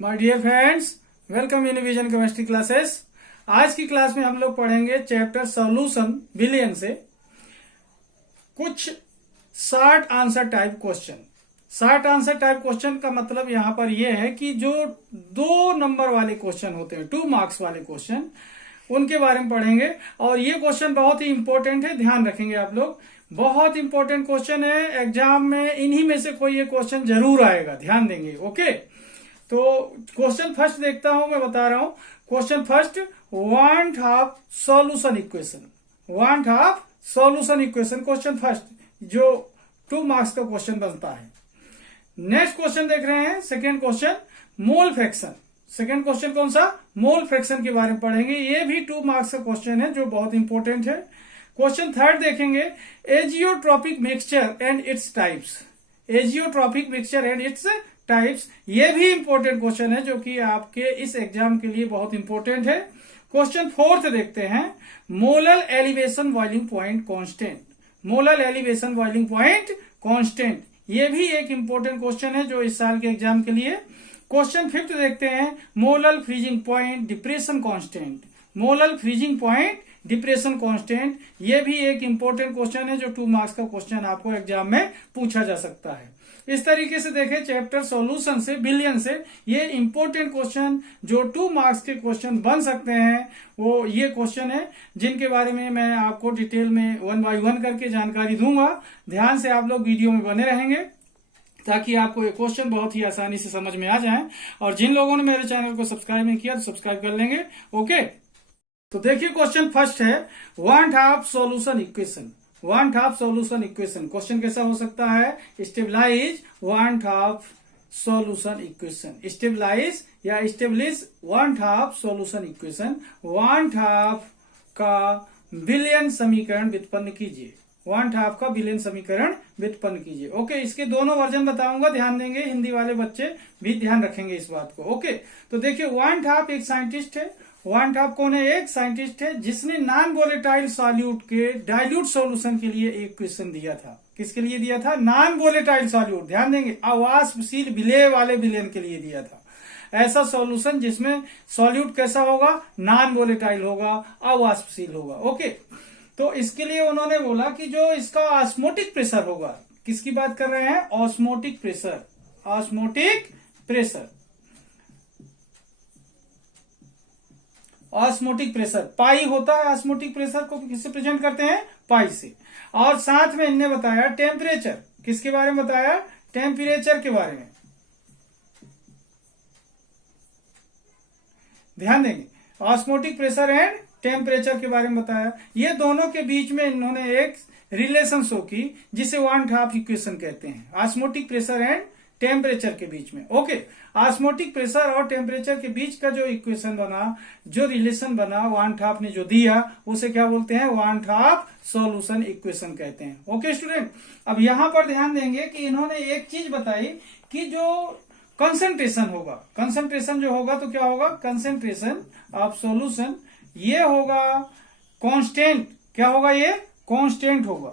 My dear friends, welcome in vision chemistry classes. आज की class में हम लोग पढ़ेंगे चैप्टर सॉल्यूशन बिलियन से कुछ short answer type question. Short answer type question का मतलब यहाँ पर यह है कि जो 2 नंबर वाले क्वेश्चन होते हैं, 2 मार्क्स वाले क्वेश्चन, उनके बारे में पढ़ेंगे। और ये क्वेश्चन बहुत ही इंपॉर्टेंट है, ध्यान रखेंगे आप लोग। बहुत इंपॉर्टेंट क्वेश्चन है, एग्जाम में इन्हीं में से कोई ये क्वेश्चन जरूर आएगा, ध्यान देंगे। ओके, तो क्वेश्चन फर्स्ट देखता हूं, मैं बता रहा हूं। Question first, want Hoff solution equation. Van't Hoff solution equation question first, जो 2 मार्क्स का क्वेश्चन बनता है। नेक्स्ट क्वेश्चन देख रहे हैं, second question, mole fraction. Second question कौन सा? मोल फ्रैक्शन के बारे में पढ़ेंगे। ये भी 2 मार्क्स का क्वेश्चन है, जो बहुत इंपॉर्टेंट है। क्वेश्चन थर्ड देखेंगे, azeotropic mixture and its types. Azeotropic mixture and its types, ये भी इंपॉर्टेंट क्वेश्चन है, जो कि आपके इस एग्जाम के लिए बहुत इंपॉर्टेंट है। क्वेश्चन फोर्थ देखते हैं, molar elevation boiling point constant. Molar elevation boiling point constant, ये भी एक इंपॉर्टेंट क्वेश्चन है, जो इस साल के एग्जाम के लिए। क्वेश्चन फिफ्थ देखते हैं, molar freezing point depression constant. Molar freezing point depression constant, ये भी एक इंपॉर्टेंट क्वेश्चन है, जो 2 मार्क्स का क्वेश्चन आपको एग्जाम में पूछा जा सकता है। इस तरीके से देखें, चैप्टर सॉल्यूशन से, बिलियन से, ये इंपॉर्टेंट क्वेश्चन जो 2 मार्क्स के क्वेश्चन बन सकते हैं, वो ये क्वेश्चन है, जिनके बारे में मैं आपको डिटेल में 1 बाय 1 करके जानकारी दूंगा। ध्यान से आप लोग वीडियो में बने रहेंगे, ताकि आपको ये क्वेश्चन बहुत ही आसानी से समझ में आ जाए। और जिन लोगों ने मेरे चैनल को सब्सक्राइब नहीं किया तो सब्सक्राइब कर लेंगे। ओके, तो देखिए क्वेश्चन फर्स्ट है, van't Hoff solution equation. Van't Hoff solution equation question कैसा हो सकता है? Stabilise van't Hoff solution equation. Stabilise या establish van't Hoff solution equation. Van't Hoff का बिलियन समीकरण व्युत्पन्न कीजिए। वांट हाफ का बिलियन समीकरण व्युत्पन्न कीजिए। ओके, इसके दोनों वर्जन बताऊंगा, ध्यान देंगे। हिंदी वाले बच्चे भी ध्यान रखेंगे इस बात को। ओके, तो देखिए, वांट हाफ एक साइंटिस्ट है। वांट हाफ कौन है? एक साइंटिस्ट है, जिसने नॉन वोलेटाइल सॉल्यूट के डाइल्यूट सॉल्यूशन के लिए एक क्वेश्चन दिया था। किसके लिए दिया था? नॉन वोलेटाइल सॉल्यूट, ध्यान देंगे, अवाष्पशील विलेय वाले विलयन के लिए दिया था। ऐसा सॉल्यूशन जिसमें सॉल्यूट कैसा होगा? नॉन वोलेटाइल होगा, अवाष्पशील होगा। ओके, तो इसके लिए उन्होंने बोला कि जो इसका ऑस्मोटिक प्रेशर होगा, किसकी बात कर रहे हैं? Osmotic pressure. Osmotic pressure, osmotic pressure पाई होता है। ऑस्मोटिक प्रेशर को किससे प्रेजेंट करते हैं? पाई से। और साथ में इनने बताया टेम्परेचर। किसके बारे में बताया? टेम्परेचर के बारे में। ध्यान देंगे, ऑस्मोटिक प्रेशर एंड टेम्परेचर के बारे में बताया। ये दोनों के बीच में इन्होंने एक रिलेशन शो की, जिसे वांट हाफ इक्वेशन कहते हैं। ऑस्मोटिक प्रेशर एंड टेम्परेचर के बीच में। ओके, ऑस्मोटिक प्रेशर और टेम्परेचर के बीच का जो इक्वेशन बना, जो रिलेशन बना, वांट हाफ ने जो दिया, उसे क्या बोलते हैं? वांट हाफ सॉल्यूशन इक्वेशन कहते हैं। ओके स्टूडेंट, अब यहां पर ध्यान देंगे कि इन्होंने एक चीज बताई कि जो कंसंट्रेशन होगा, कंसंट्रेशन जो होगा, तो क्या होगा? कंसंट्रेशन ऑफ सॉल्यूशन ये होगा कांस्टेंट। क्या होगा? ये कांस्टेंट होगा,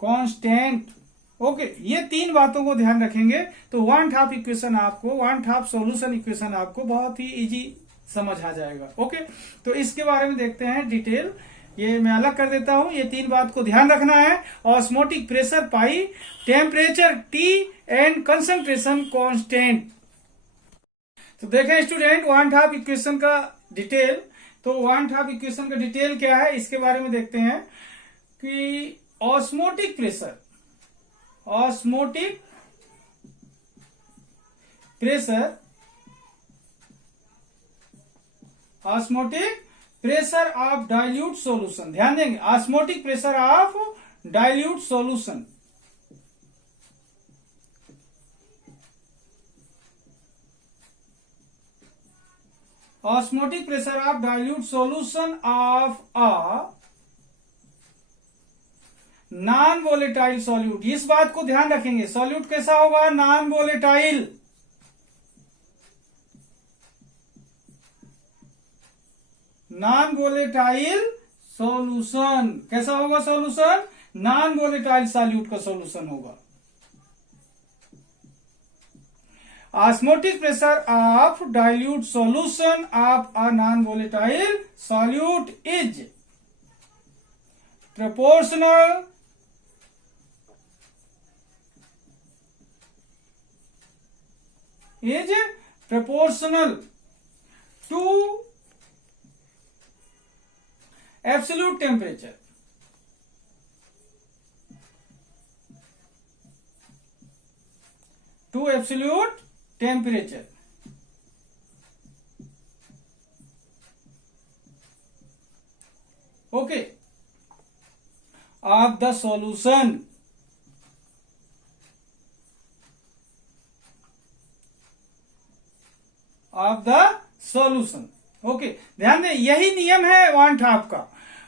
कांस्टेंट। ओके, ये 3 बातों को ध्यान रखेंगे तो वांट हाफ इक्वेशन आपको, वांट हाफ सॉल्यूशन इक्वेशन आपको बहुत ही इजी समझ आ जाएगा। ओके, तो इसके बारे में देखते हैं डिटेल। ये मैं अलग कर देता हूं, ये 3 बात को ध्यान रखना है। Osmotic pressure pi, temperature T and concentration constant. तो देखें स्टूडेंट, वांट हाफ इक्वेशन का डिटेल। तो वांट हाफ इक्वेशन का डिटेल क्या है, इसके बारे में देखते हैं कि osmotic pressure, osmotic pressure, osmotic pressure of dilute solution. ध्यान देंगे, osmotic pressure of dilute solution. Osmotic pressure of dilute solution of a non volatile solute. इस बात को ध्यान रखेंगे, सॉल्यूट कैसा होगा? Non volatile. Non volatile solution कैसा होगा? सॉल्यूशन नॉन वोलेटाइल सॉल्यूट का सॉल्यूशन होगा। Osmotic pressure of dilute solution of a non volatile solute is proportional to absolute temperature. To absolute temperature. Okay. Of the solution. Of the solution. Okay, ध्यान दें, यही नियम है van't Hoff का।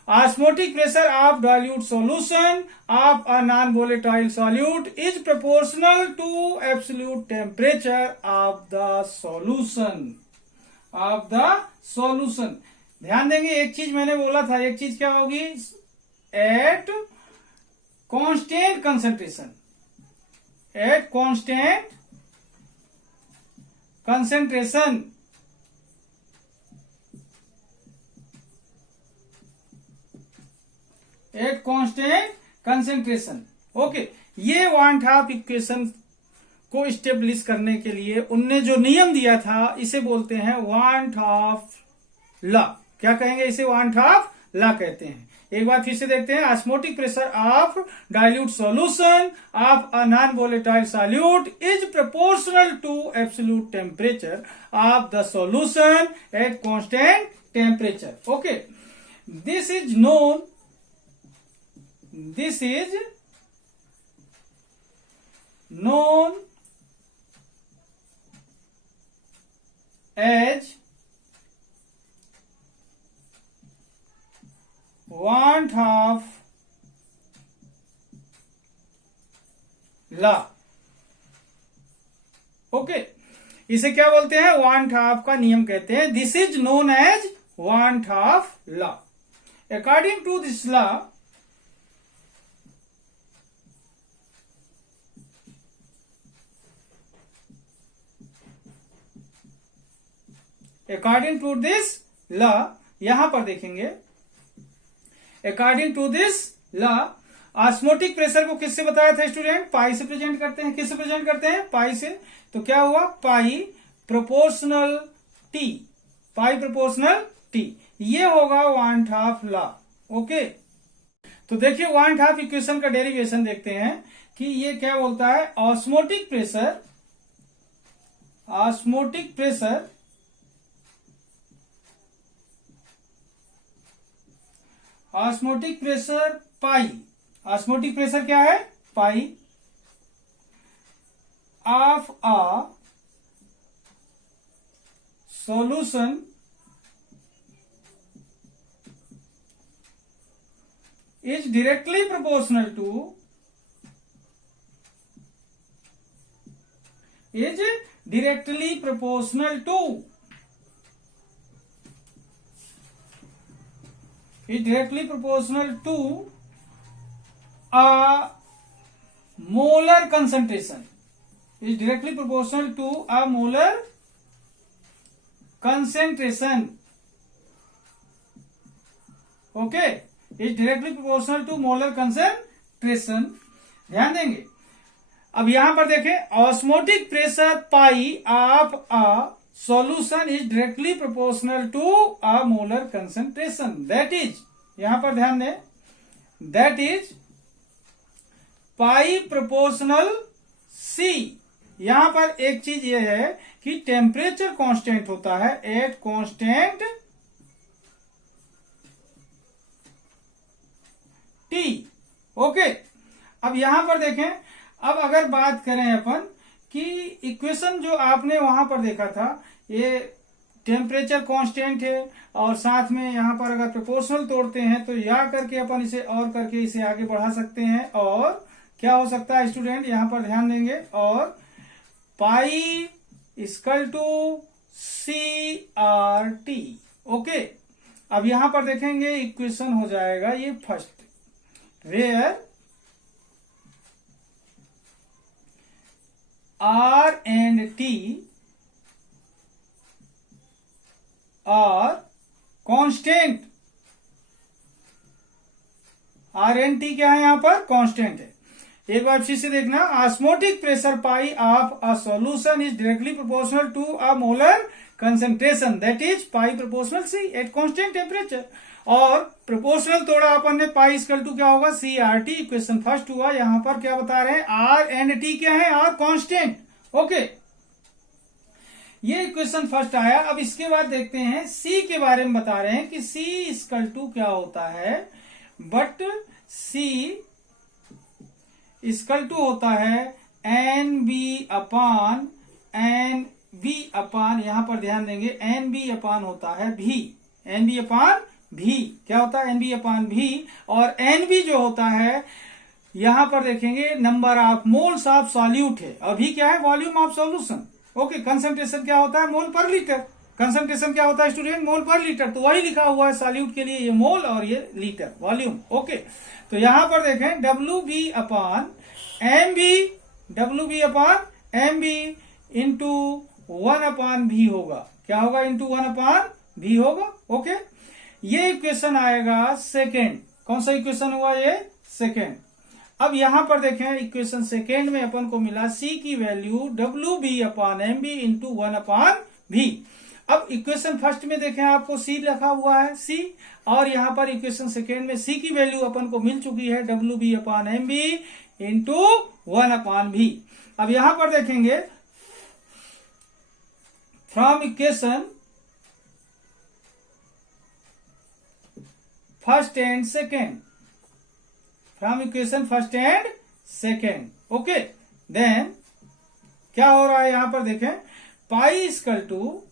Osmotic pressure of dilute solution of a non volatile solute is proportional to absolute temperature of the solution. Of the solution, ध्यान देंगे, एक चीज मैंने बोला था, एक चीज क्या होगी, at constant concentration. At constant concentration, at constant concentration. Okay, ये वन हाफ इक्वेशन को इस्टेब्लिश करने के लिए उनने जो नियम दिया था, इसे बोलते हैं वन हाफ लॉ। क्या कहेंगे इसे? वन हाफ लॉ कहते हैं। एक बार फिर से देखते हैं। Osmotic pressure of dilute solution of a non volatile solute is proportional to absolute temperature of the solution at constant temperature. Okay, this is known as van't Hoff law. Okay, इसे क्या बोलते हैं? वन हाफ का नियम कहते हैं। This is known as van't Hoff law. According to this law, according to this law, यहां पर देखेंगे, according to this law, osmotic pressure को किससे बताया था स्टूडेंट? पाई से प्रेजेंट करते हैं। किससे प्रेजेंट करते हैं? पाई से। तो क्या हुआ? Pi proportional T. Pi proportional T, ये होगा वन हाफ लॉ। ओके, तो देखिए वन हाफ इक्वेशन का डेरिवेशन देखते हैं कि ये क्या बोलता है। Osmotic pressure, osmotic pressure osmotic pressure pi, osmotic pressure क्या है? Pi of a solution is directly proportional to, is directly proportional to, is directly proportional to a molar concentration, is directly proportional to a molar concentration. Okay, is directly proportional to molar concentration. ध्यान देंगे। अब यहां पर देखें, osmotic pressure pi of a solution is directly proportional to a molar concentration. That is, यहां पर ध्यान दें, that is pi proportional C। यहां पर एक चीज ये है कि टेम्परेचर कांस्टेंट होता है एट कांस्टेंट T। ओके, अब यहां पर देखें, अब अगर बात करें अपन कि इक्वेशन जो आपने वहां पर देखा था, ये टेम्परेचर कांस्टेंट है और साथ में यहां पर अगर प्रोपोर्शनल तोड़ते हैं तो या करके अपन इसे और करके इसे आगे बढ़ा सकते हैं। और क्या हो सकता है स्टूडेंट? यहां पर ध्यान देंगे, और pi equal to CRT। Okay, अब यहां पर देखेंगे इक्वेशन हो जाएगा ये first, where are and T R constant. R and T क्या है यहां पर? कांस्टेंट है। एक बार फिर से देखना, osmotic pressure pi of a solution is directly proportional to a molar concentration that is pi proportional C at constant temperature. और प्रोपोर्शनल तोड़ा अपन ने, पाई इक्वल टू क्या होगा? C R T. Equation first हुआ। यहां पर क्या बता रहे हैं? आर एंड टी क्या है? R constant. ओके, ये इक्वेशन फर्स्ट आया। अब इसके बाद देखते हैं सी के बारे में बता रहे हैं कि सी इक्वल टू क्या होता है, बट सी इक्वल टू होता है एन बी अपान एन बी अपान, यहां पर ध्यान देंगे, एन बी अपान होता है भी, एन बी अपान भी। क्या होता है? एन बी अपान भी। और एन बी जो होता है यहां पर देखेंगे number of moles of solute है, अभी क्या है? Volume of solution. Okay, concentration क्या होता है? मोल पर लीटर। कंसंट्रेशन क्या होता है स्टूडेंट? मोल पर लीटर। तो वही लिखा हुआ है सॉल्यूट के लिए, ये मोल और ये लीटर, वॉल्यूम। ओके, तो यहां पर देखें W B upon M B, W B upon M B into 1 upon भी होगा। क्या होगा? इंटू 1 अपान भी होगा। ओके, ये इक्वेशन आएगा सेकेंड। कौन सा इक्वेशन हुआ ये? सेकेंड। अब यहां पर देखें इक्वेशन सेकेंड में अपन को मिला सी की value W B upon M B into 1 upon V. अब इक्वेशन फर्स्ट में देखें आपको सी लिखा हुआ है, सी, और यहां पर इक्वेशन सेकेंड में सी की वैल्यू अपन को मिल चुकी है W B upon M B into 1 upon V. अब यहां पर देखेंगे from equation first and second, from equation first and second. Okay, then क्या हो रहा है यहां पर देखें, पाई इक्वल टू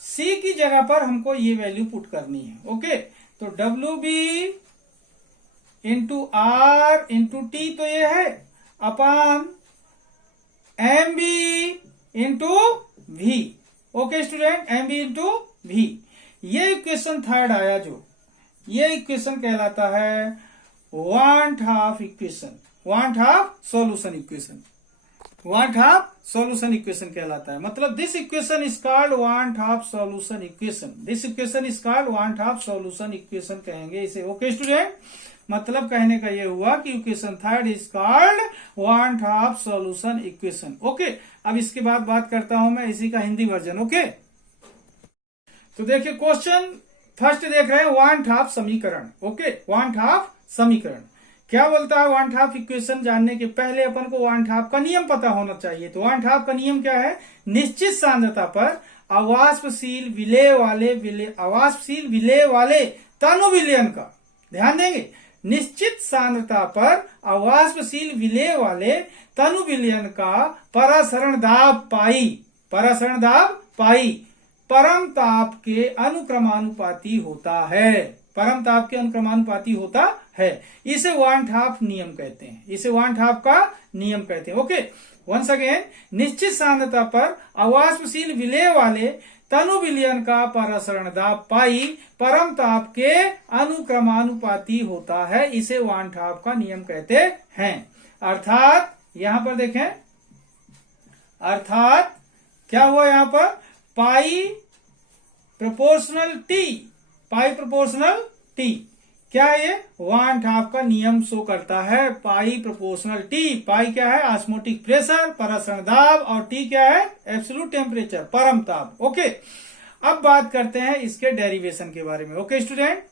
सी की जगह पर हमको ये वैल्यू पुट करनी है। ओके, तो W B into R into T तो ये है, upon M B into V. Okay student, M B into V. ये इक्वेशन थर्ड आया, जो ये इक्वेशन कहलाता है van't half equation, van't Hoff solution equation, van't Hoff solution equation कहलाता है। मतलब this equation is called want Hoff solution equation, this equation is called want Hoff solution equation कहेंगे इसे। ओके स्टूडेंट, मतलब कहने का ये हुआ कि equation third is called want Hoff solution equation. Okay, अब इसके बाद बात करता हूं मैं इसी का हिंदी वर्जन। ओके, तो देखिए क्वेश्चन फर्स्ट देख रहे हैं वांट हाफ समीकरण। ओके, वांट हाफ समीकरण क्या बोलता है? वांट हाफ इक्वेशन जानने के पहले अपन को वांट हाफ का नियम पता होना चाहिए। तो वांट हाफ का नियम क्या है? निश्चित सांद्रता पर अवाष्पशील विलेय वाले तनु विलयन का, ध्यान देंगे, निश्चित सांद्रता पर अवाष्पशील विलेय वाले तनु विलयन का परासरण दाब पाई, परासरण दाब पाई परम ताप के अनुक्रमानुपाती होता है, परम ताप के अनुक्रमानुपाती होता है। इसे वांट हाफ नियम कहते हैं, इसे वांट हाफ का नियम कहते हैं। ओके, वंस अगेन, निश्चित सांद्रता पर अवाष्पशील विलेय वाले तनु विलयन का परासरण दाब पाई परम ताप के अनुक्रमानुपाती होता है, इसे वांट हाफ का नियम कहते हैं। अर्थात यहां पर देखें, अर्थात क्या हुआ यहां पर? पाई proportional T, pi proportional T क्या है? ये वांट हाफ का नियम शो करता है। पाई प्रोपोर्शनल टी, पाई क्या है? ऑस्मोटिक प्रेशर, परासरण दाब, और टी क्या है? एब्सोल्यूट टेम्परेचर, परम ताप। ओके, अब बात करते हैं इसके डेरिवेशन के बारे में। ओके स्टूडेंट,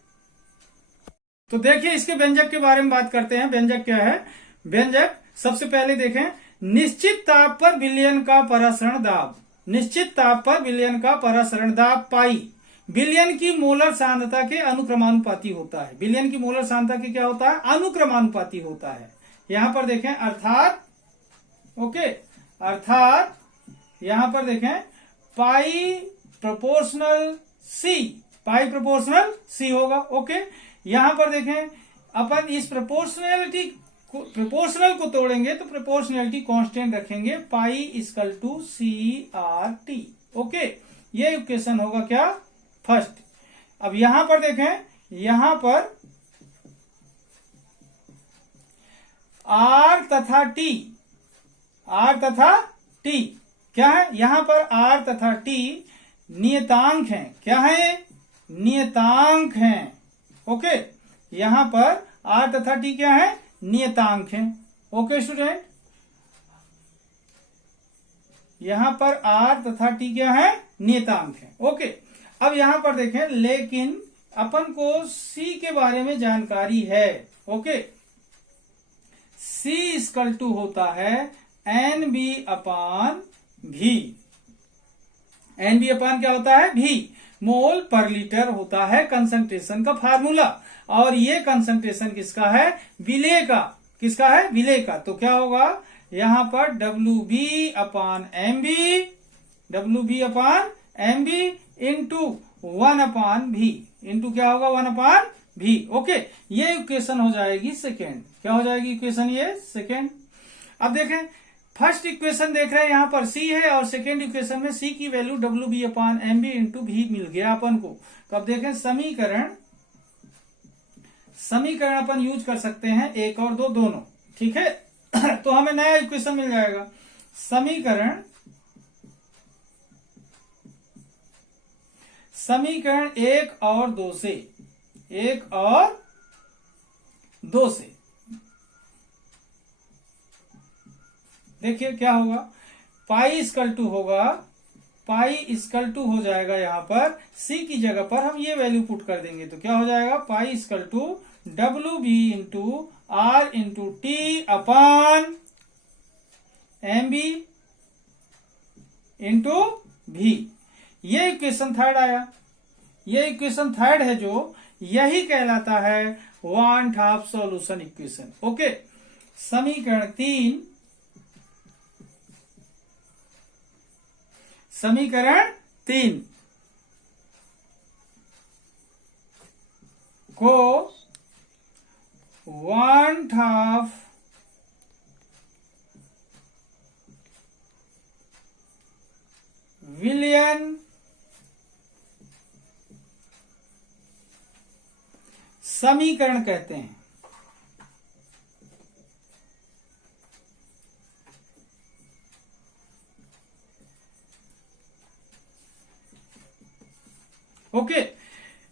तो देखिए इसके व्यंजक के बारे में बात करते हैं। व्यंजक क्या है? व्यंजक सबसे पहले देखें, निश्चित ताप पर विलयन का परासरण दाब, निश्चित ताप पर विलयन का परासरण दाब पाई विलयन की मोलर सांद्रता के अनुक्रमानुपाती होता है। विलयन की मोलर सांद्रता के क्या होता है? अनुक्रमानुपाती होता है। यहां पर देखें अर्थात, ओके, अर्थात यहां पर देखें पाई प्रोपोर्शनल सी, पाई प्रोपोर्शनल सी होगा। ओके, यहां पर देखें अपन इस प्रोपोर्शनल को तोड़ेंगे तो प्रोपोर्शनलिटी कांस्टेंट रखेंगे, pi equal to C R T. Okay, ये इक्वेशन होगा क्या? फर्स्ट। अब यहां पर देखें, यहां पर आर तथा टी, आर तथा टी क्या है, यहां पर आर तथा टी नियतांक हैं। क्या है, नियतांक हैं। ओके, यहां पर आर तथा टी क्या है, नियतांक हैं। ओके स्टूडेंट, यहां पर आर तथा टी क्या है, नियतांक है। ओके, अब यहां पर देखें, लेकिन अपन को सी के बारे में जानकारी है। ओके, सी इक्वल टू होता है एन बी अपान भी। एन बी अपान क्या होता है, भी। मोल पर लीटर होता है कंसंट्रेशन का फार्मूला, और ये कंसंट्रेशन किसका है, विलेय का। किसका है, विलेय का। तो क्या होगा, यहां पर W B upon M B, W B upon M B into 1 upon भी, इंटू क्या होगा, 1 अपान भी। ओके, ये इक्वेशन हो जाएगी सेकेंड। क्या हो जाएगी इक्वेशन, ये सेकेंड। अब देखें, फर्स्ट इक्वेशन देख रहे हैं यहां पर सी है, और सेकेंड इक्वेशन में सी की value W B upon M B into भी मिल गया अपन को। तो अब देखें, समीकरण अपन यूज कर सकते हैं एक और दो दोनों, ठीक है। तो हमें नया इक्वेशन मिल जाएगा। समीकरण एक और दो से, एक और दो से देखिए क्या होगा, पाई इक्वल टू होगा, पाई इक्वल टू हो जाएगा, यहां पर सी की जगह पर हम ये वैल्यू पुट कर देंगे। तो क्या हो जाएगा, pi equal to W B into R into T upon M B into V. ये इक्वेशन थर्ड आया। ये इक्वेशन थर्ड है, जो यही कहलाता है वान हाफ सॉल्यूशन इक्वेशन। ओके, समीकरण तीन को वन हाफ विलियन समीकरण कहते हैं। ओके,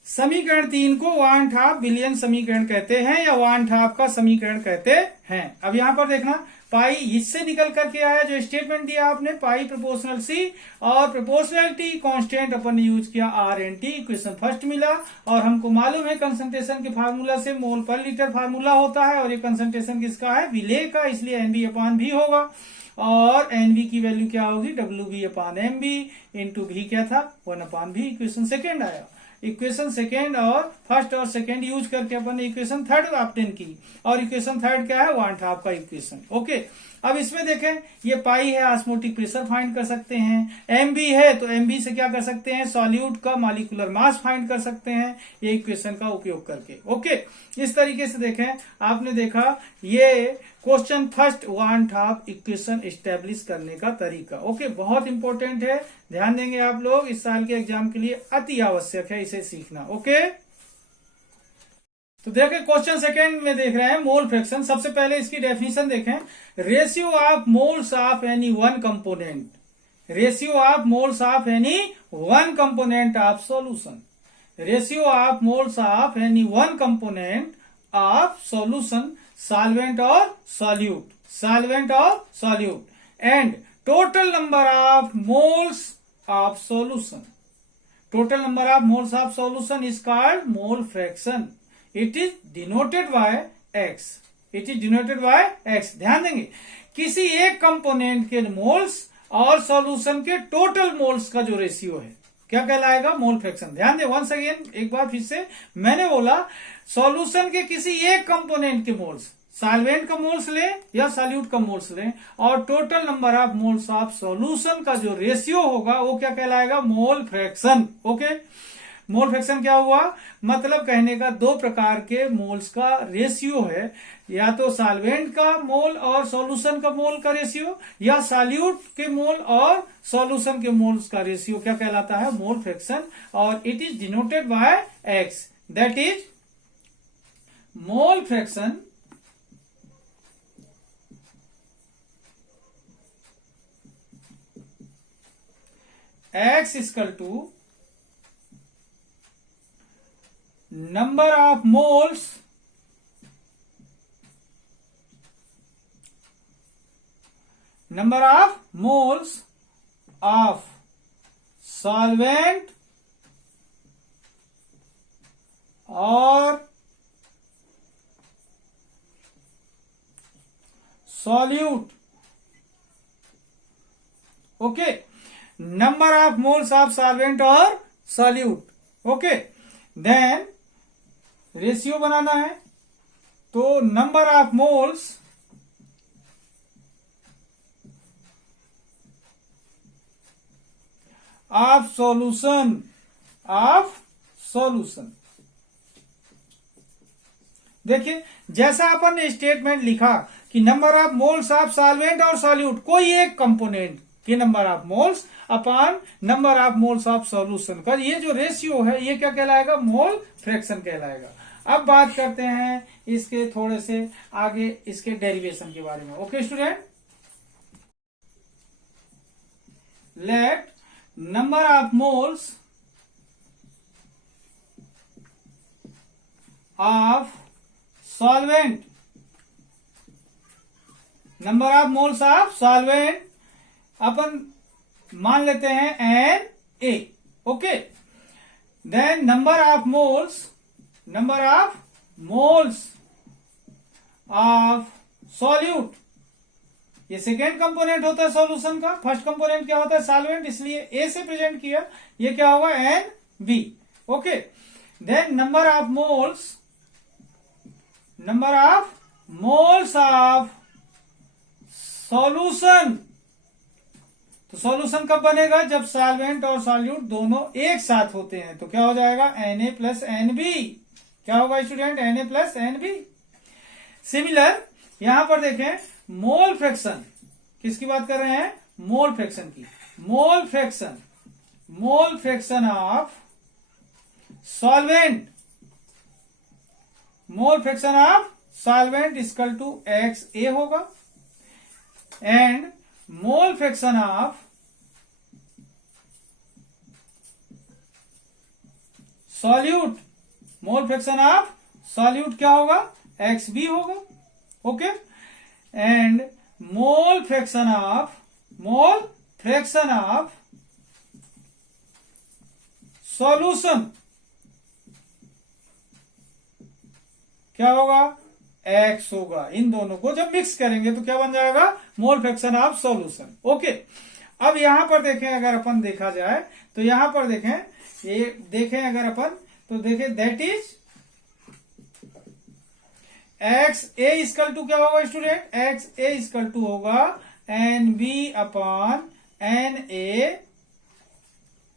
समीकरण तीन को वन हाफ बिलियन समीकरण कहते हैं, या वन हाफ का समीकरण कहते हैं। अब यहां पर देखना, पाई इससे निकल करके आया, जो स्टेटमेंट दिया आपने, पाई प्रोपोर्शनल सी, और प्रोपोर्शनलिटी कांस्टेंट अपन ने यूज किया R N T. Equation first मिला, और हमको मालूम है कंसंट्रेशन के फार्मूला से मोल पर लीटर फार्मूला होता है, और ये कंसंट्रेशन किसका है, विलेय का, इसलिए एन बी अपान भी होगा। और एन बी की वैल्यू क्या होगी, W B upon M B into भी क्या था, 1 अपान भी। इक्वेशन सेकेंड आया। इक्वेशन सेकेंड और फर्स्ट और सेकेंड यूज करके अपन ने इक्वेशन थर्ड ऑब्टेन की, और इक्वेशन थर्ड क्या है, वन हाफ का इक्वेशन। ओके, अब इसमें देखें, ये पाई है, ऑस्मोटिक प्रेशर फाइंड कर सकते हैं। एम बी है, तो एम बी से क्या कर सकते हैं, सॉल्यूट का मॉलिक्यूलर मास फाइंड कर सकते हैं, ये इक्वेशन का उपयोग करके। ओके, इस तरीके से देखें, आपने देखा ये question first one Hoff equation establish करने का तरीका। ओके, बहुत इंपॉर्टेंट है, ध्यान देंगे आप लोग, इस साल के एग्जाम के लिए अति आवश्यक है इसे सीखना। ओके, तो देखें क्वेश्चन सेकेंड में देख रहे हैं मोल फ्रैक्शन। सबसे पहले इसकी डेफिनेशन देखें, ratio of moles of any one component, ratio of moles of any one component of solution, ratio of moles of any one component of solution, solvent और solute, solvent और solute, and total number of moles of solution, total number of moles of solution is called mole fraction. It is denoted by x, it is denoted by x. ध्यान देंगे, किसी एक component के moles और solution के total moles का जो ratio है क्या कहलाएगा, मोल फ्रैक्शन। ध्यान दे, वंस अगेन एक बार फिर से, मैंने बोला सॉल्यूशन के किसी एक कंपोनेंट के मोल्स, सॉल्वेंट का मोल्स ले या सॉल्यूट का मोल्स ले, और total number of moles of solution का जो रेशियो होगा वो क्या कहलाएगा, mole fraction. Okay, mole fraction क्या हुआ, मतलब कहने का दो प्रकार के मोल्स का रेशियो है, या तो सॉल्वेंट का मोल और सॉल्यूशन का मोल का रेशियो, या सॉल्यूट के मोल और सॉल्यूशन के मोल्स का रेशियो क्या कहलाता है, मोल फ्रैक्शन। और it is denoted by x, that is mole fraction x equal to number of moles of solvent और solute. Okay, number of moles of solvent और सॉल्यूट। ओके, देन रेशियो बनाना है, तो number of moles of solution. देखिए, जैसा अपन ने statement लिखा कि number of moles of solvent और सॉल्यूट, कोई एक कंपोनेंट के number of moles upon number of moles of solution का ये जो रेशियो है ये क्या कहलाएगा? मोल फ्रैक्शन कहलाएगा। अब बात करते हैं इसके थोड़े से आगे इसके डेरिवेशन के बारे में। Okay student, let number of moles of solvent, number of moles of solvent अपन मान लेते हैं N A. Okay, then number of moles of solute, ये सेकेंड कंपोनेंट होता है सॉल्यूशन का। फर्स्ट कंपोनेंट क्या होता है? सॉल्वेंट, इसलिए ए से प्रेजेंट किया, ये क्या होगा? N B. Okay, then number of moles of solution. तो सॉल्यूशन कब बनेगा? जब सॉल्वेंट और सॉल्यूट दोनों एक साथ होते हैं, तो क्या हो जाएगा? Na plus NB। क्या होगा student? Na plus NB। Similar यहां पर देखें, मोल फ्रैक्शन, किसकी बात कर रहे हैं? मोल फ्रैक्शन की। Mole fraction of solvent, equal to XA होगा, and mole fraction of solute, क्या होगा? XB होगा। Okay, and mole fraction of solution क्या होगा? X होगा। इन दोनों को जब मिक्स करेंगे तो क्या बन जाएगा? मोल फ्रैक्शन ऑफ सॉल्यूशन। ओके, अब यहां पर देखें, अगर अपन देखा जाए तो यहां पर देखें, ये देखें अगर अपन तो देखें, that is XA equal to क्या होगा स्टूडेंट? XA इक्वल टू होगा NB upon NA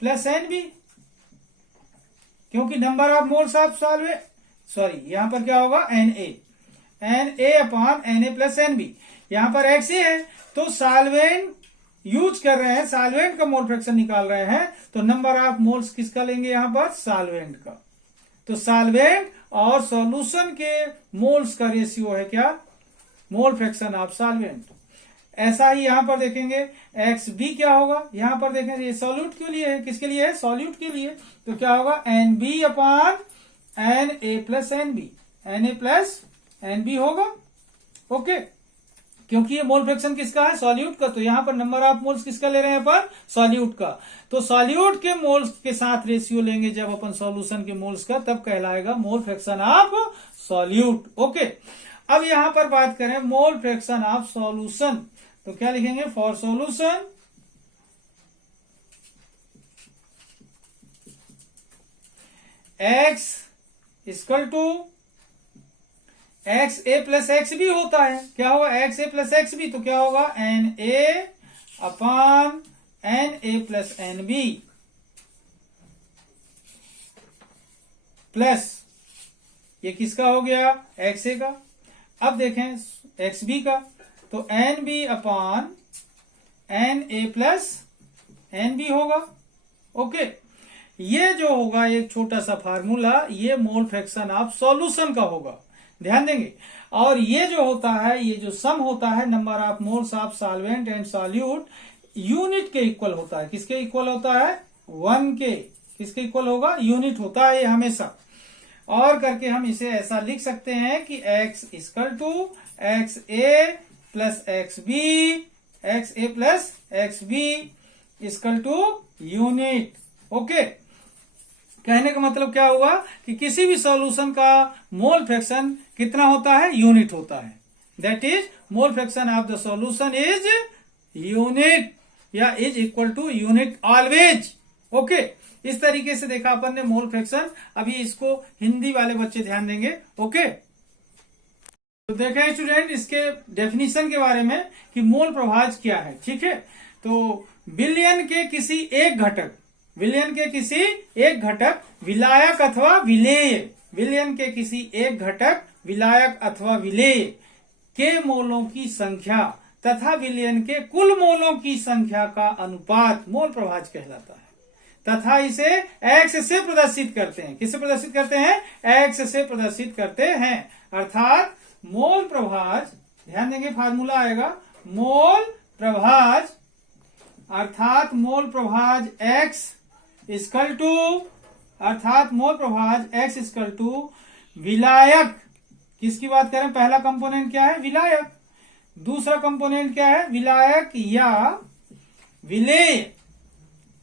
plus NB, क्योंकि number of moles of solvent, sorry यहां पर क्या होगा? NA upon NA plus NB। यहां पर XA है तो सॉल्वेंट यूज कर रहे हैं, सॉल्वेंट का मोल फ्रैक्शन निकाल रहे हैं, तो नंबर ऑफ मोल्स किसका लेंगे? यहां पर सॉल्वेंट का। तो सॉल्वेंट और सॉल्यूशन के मोल्स का रेशियो है क्या? मोल फ्रैक्शन ऑफ सॉल्वेंट। ऐसा ही यहां पर देखेंगे, XB क्या होगा? यहां पर देखेंगे, ये सॉल्यूट के लिए है, किसके लिए है? सॉल्यूट के लिए। तो क्या होगा? NB upon NA plus NB, NA plus NB होगा। ओके, क्योंकि ये मोल फ्रैक्शन किसका है? सॉल्यूट का। तो यहां पर नंबर ऑफ मोल्स किसका ले रहे हैं अपन? सॉल्यूट का। तो सॉल्यूट के मोल्स के साथ रेशियो लेंगे जब अपन सॉल्यूशन के मोल्स का, तब कहलाएगा मोल फ्रैक्शन ऑफ सॉल्यूट। ओके, अब यहां पर बात करें मोल फ्रैक्शन ऑफ सॉल्यूशन, तो क्या लिखेंगे? For solution X equal to XA plus XB होता है। क्या होगा? XA प्लस XB, तो क्या होगा? NA upon NA plus NB plus ये किसका हो गया? XA का। अब देखें XB का, तो NB upon NA plus NB होगा। ओके, ये जो होगा एक छोटा सा फार्मूला, ये मोल फ्रैक्शन ऑफ सॉल्यूशन का होगा, ध्यान देंगे। और ये जो होता है, ये जो सम होता है number of moles of solvent and solute, unit के इक्वल होता है। किसके इक्वल होता है? 1 के। किसके इक्वल होगा? यूनिट होता है ये हमेशा। और करके हम इसे ऐसा लिख सकते हैं कि x equal to X A plus X B, X A plus X B equal to unit. Okay, कहने का मतलब क्या हुआ कि किसी भी सॉल्यूशन का मोल फ्रैक्शन कितना होता है? यूनिट होता है। That is mole fraction of the solution is unit या is equal to unit always. Okay, इस तरीके से देखा अपन ने मोल फ्रैक्शन। अभी इसको हिंदी वाले बच्चे ध्यान देंगे। ओके, तो देखें स्टूडेंट इसके डेफिनेशन के बारे में कि मोल प्रभाज क्या है। ठीक है, तो विलयन के किसी एक घटक, विलयन के किसी एक घटक विलायक अथवा विलेय, विलयन के किसी एक घटक विलायक अथवा विलेय के मोलों की संख्या तथा विलयन के कुल मोलों की संख्या का अनुपात मोल प्रभाज कहलाता है। तथा इसे x से प्रदर्शित करते हैं। किससे प्रदर्शित करते हैं? x से प्रदर्शित करते हैं। अर्थात मोल प्रभाज, ध्यान देंगे फार्मूला आएगा मोल प्रभाज, अर्थात मोल प्रभाज x इक्वल टू, अर्थात मोल प्रभाज x इक्वल टू विलायक। किसकी बात करें? पहला कंपोनेंट क्या है? विलायक। दूसरा कंपोनेंट क्या है? विलायक या विलेय,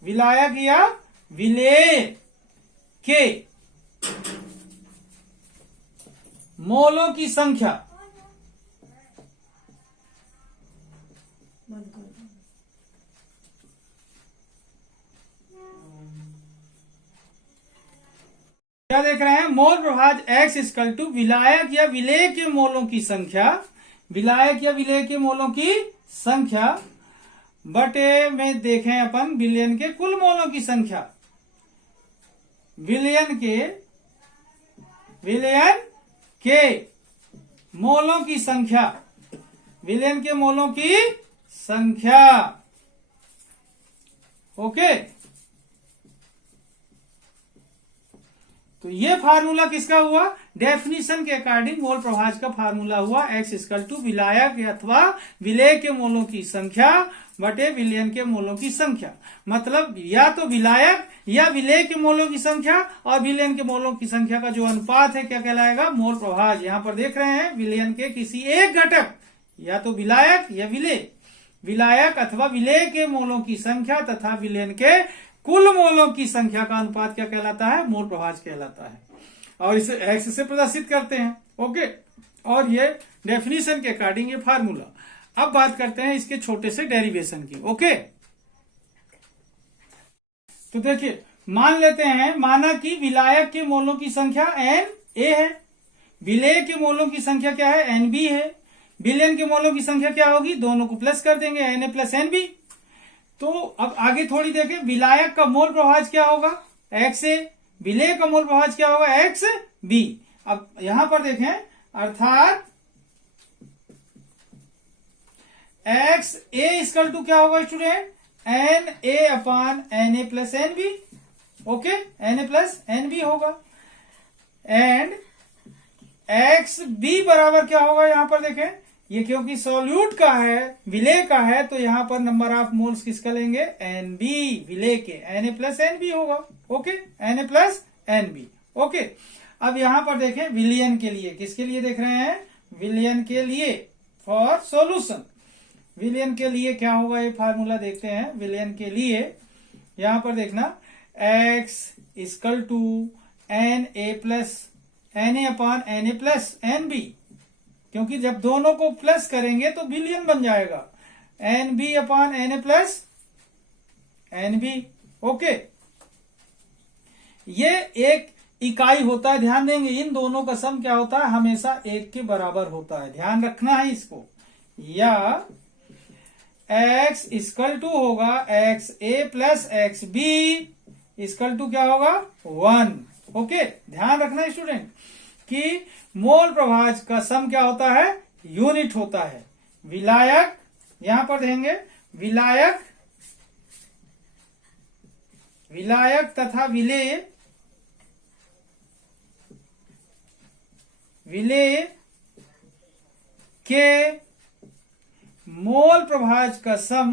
विलायक या विलेय के मोलों की संख्या। क्या देख रहे हैं? मोल प्रभाज x इक्वल टू विलायक या विलेय के मोलों की संख्या, विलायक या विलेय के मोलों की संख्या बटे में देखें अपन विलयन के कुल मोलों की संख्या। विलयन के मोलों की संख्या, विलयन के मोलों की संख्या। ओके, तो ये फार्मूला किसका हुआ? डेफिनेशन के अकॉर्डिंग मोल प्रभाज का फार्मूला हुआ x इक्वल टू विलायक अथवा विलेय के मोलों की संख्या बटे विलयन के मोलों की संख्या। मतलब या तो विलायक या विलेय के मोलों की संख्या और विलयन के मोलों की संख्या का जो अनुपात है क्या कहलाएगा? मोल प्रभाज। यहां पर देख रहे हैं विलयन के किसी एक घटक या तो विलायक या विलेय, विलायक अथवा विलेय के मोलों की संख्या तथा विलयन के कुल मोलों की संख्या का अनुपात क्या कहलाता है? मोल प्रभाज कहलाता है। और इसे x से प्रदर्शित करते हैं। ओके, और ये डेफिनेशन के अकॉर्डिंग ये फार्मूला। अब बात करते हैं इसके छोटे से डेरिवेशन की। ओके, तो देखिए मान लेते हैं, माना कि विलायक के मोलों की संख्या Na है, विलेय के मोलों की संख्या क्या है? Nb है। विलयन के मोलों की संख्या क्या होगी? दोनों को प्लस कर देंगे, Na प्लस Nb। तो अब आगे थोड़ी देखें, विलायक का मोल प्रभाज क्या होगा? XA। विलेय का मोल प्रभाज क्या होगा? XB। अब यहां पर देखें, अर्थात XA इक्वल टू क्या होगा student? Na upon Na plus Nb। Okay, Na plus Nb होगा। एंड XB बराबर क्या होगा? यहां पर देखें, ये क्योंकि सॉल्यूट का है, विलेय का है, तो यहां पर नंबर ऑफ मोल्स किसका लेंगे? Nb, विलेय के। Na प्लस Nb होगा। Okay, Na plus Nb। Okay, अब यहां पर देखें विलयन के लिए, किसके लिए देख रहे हैं? विलयन के लिए, फॉर सॉल्यूशन। विलयन के लिए क्या होगा? ये फार्मूला देखते हैं। विलयन के लिए यहां पर देखना, x equal to Na plus Na upon Na plus Nb, क्योंकि जब दोनों को प्लस करेंगे तो विलयन बन जाएगा। Nb अपान Na प्लस Nb। ओके, ये एक इकाई होता है, ध्यान देंगे। इन दोनों का सम क्या होता है? हमेशा एक के बराबर होता है, ध्यान रखना है इसको। या x इक्वल टू होगा XA plus XB equal to क्या होगा? 1। ओके, ध्यान रखना है स्टूडेंट कि मोल प्रभाज का सम क्या होता है? यूनिट होता है। विलायक, यहां पर देंगे विलायक, विलायक तथा विलेय, विलेय के मोल प्रभाज का सम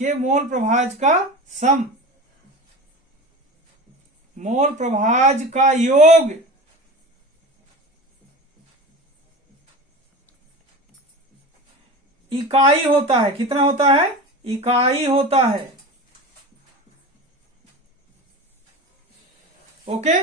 के मोल प्रभाज का सम, मोल प्रभाज का योग इकाई होता है। कितना होता है? इकाई होता है। ओके,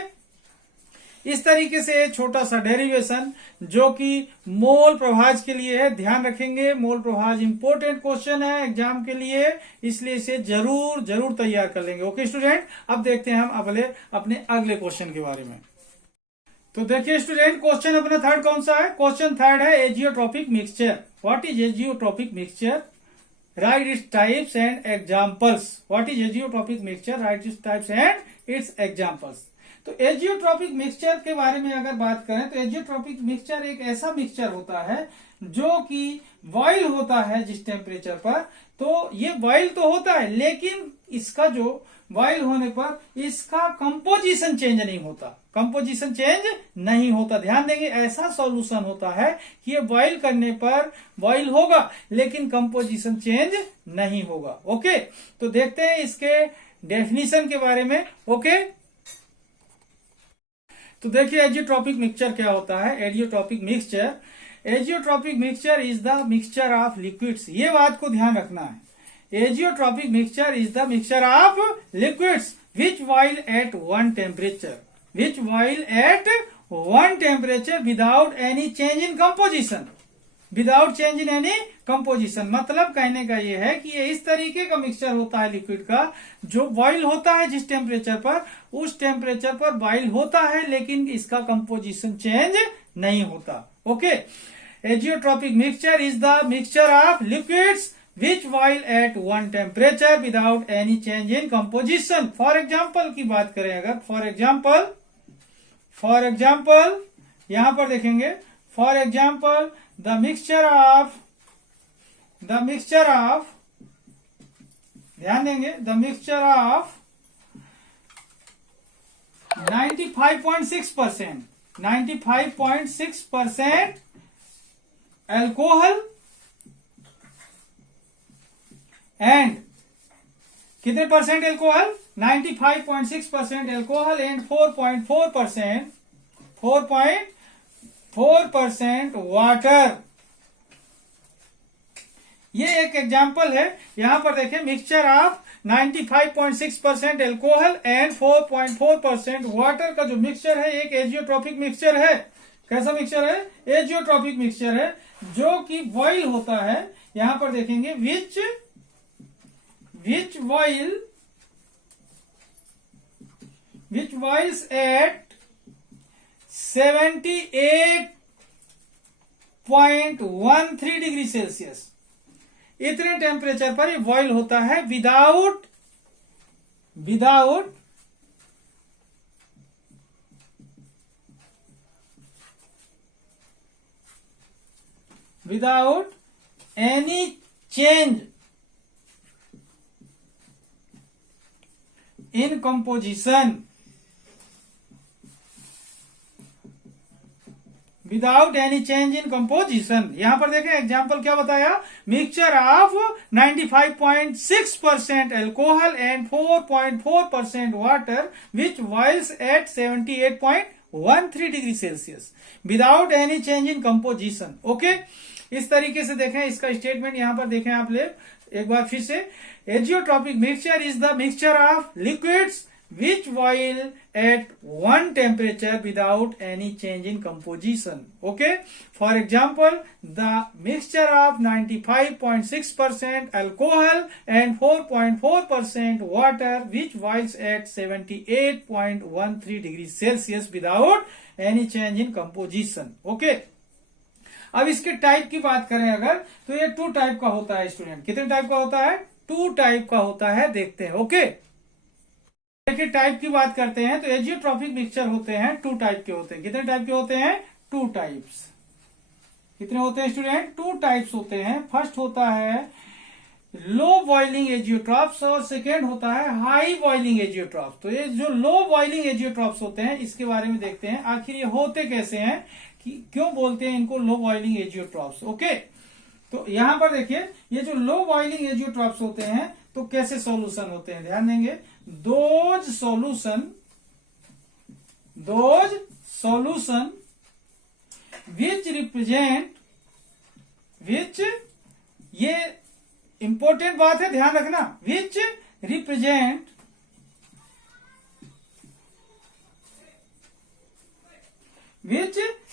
इस तरीके से छोटा सा डेरिवेशन जो कि मोल प्रभाज के लिए है, ध्यान रखेंगे। मोल प्रभाज इंपॉर्टेंट क्वेश्चन है एग्जाम के लिए, इसलिए इसे जरूर जरूर तैयार कर लेंगे। ओके स्टूडेंट, अब देखते हैं हम अपने अगले क्वेश्चन के बारे में। तो देखिए स्टूडेंट, क्वेश्चन अपना थर्ड कौन सा है? क्वेश्चन थर्ड है azeotropic mixture. What is azeotropic mixture? Right its types and examples. What is azeotropic mixture? Right its types and it's examples. तो एजियोट्रॉपिक मिक्सचर के बारे में अगर बात करें तो एजियोट्रॉपिक मिक्सचर एक ऐसा मिक्सचर होता है जो कि बॉइल होता है जिस टेम्परेचर पर। तो ये बॉइल तो होता है, लेकिन इसका जो बॉइल होने पर इसका कंपोजिशन चेंज नहीं होता। कंपोजिशन चेंज नहीं होता, ध्यान देंगे। ऐसा सॉल्यूशन होता है कि ये बॉइल करने पर बॉइल होगा लेकिन कंपोजिशन चेंज नहीं होगा। ओके, तो देखते हैं इसके डेफिनेशन के बारे में। ओके, तो देखिए एजियोट्रॉपिक मिक्सचर क्या होता है। Azeotropic mixture is the mixture of liquids. ये बात को ध्यान रखना है। Azeotropic mixture is the mixture of liquids which boil at one temperature without any change in composition. Without change in any composition मतलब कहने का ये है कि ये इस तरीके का मिक्सचर होता है लिक्विड का जो बॉइल होता है जिस टेम्परेचर पर, उस टेम्परेचर पर बॉइल होता है लेकिन इसका कंपोजिशन चेंज नहीं होता। Okay, azeotropic mixture is the mixture of liquids which boil at one temperature without any change in composition. For example की बात करें अगर, फॉर एग्जाम्पल यहां पर देखेंगे, for example the mixture of ध्यान देंगे, the mixture of 95.6% alcohol and कितने percent alcohol? 95.6% alcohol and 4.4% water. ये एक एग्जाम्पल है। यहां पर देखें, mixture of 95.6% alcohol and 4.4% water का जो मिक्सचर है एक एजियोट्रॉपिक मिक्सचर है। कैसा मिक्सचर है? एजियोट्रॉपिक मिक्सचर है जो कि बॉइल होता है। यहां पर देखेंगे which boils at 78.13 degree Celsius. इतने टेम्परेचर पर ये बॉइल होता है without any change in composition. Without any change in composition. यहां पर देखें एग्जाम्पल क्या बताया, mixture of 95.6% alcohol and 4.4% water which boils at 78.13 degree Celsius without any change in composition. Okay, इस तरीके से देखें इसका स्टेटमेंट। यहां पर देखें आप लोग एक बार फिर से, azeotropic mixture is the mixture of liquids which boil at one temperature without any change in composition. Okay, for example, the mixture of 95.6% alcohol and 4.4% water which boils at 78.13 degrees Celsius without any change in composition. Okay, अब इसके type की बात करें अगर, तो ये 2 type का होता है स्टूडेंट। कितने टाइप का होता है? 2 टाइप का होता है। देखते हैं। ओके, देखिए टाइप की बात करते हैं तो एजियोट्रॉपिक मिक्सचर होते हैं 2 टाइप के होते हैं। कितने टाइप के होते हैं? 2 टाइप्स। कितने होते हैं स्टूडेंट? 2 टाइप्स होते हैं। फर्स्ट होता है लो बॉइलिंग एजियोट्रॉप्स और सेकेंड होता है हाई बॉइलिंग एजियोट्रॉप्स। तो ये जो लो बॉइलिंग एजियोट्रॉप्स होते हैं इसके बारे में देखते हैं आखिर ये होते कैसे हैं, कि क्यों बोलते हैं इनको लो बॉइलिंग एजियोट्रॉप्स। ओके, तो यहां पर देखिए ये जो लो बॉइलिंग एजियोट्रॉप्स होते हैं तो कैसे सॉल्यूशन होते हैं, ध्यान देंगे। दोज सॉल्यूशन विच ये इंपॉर्टेंट बात है, ध्यान रखना, विच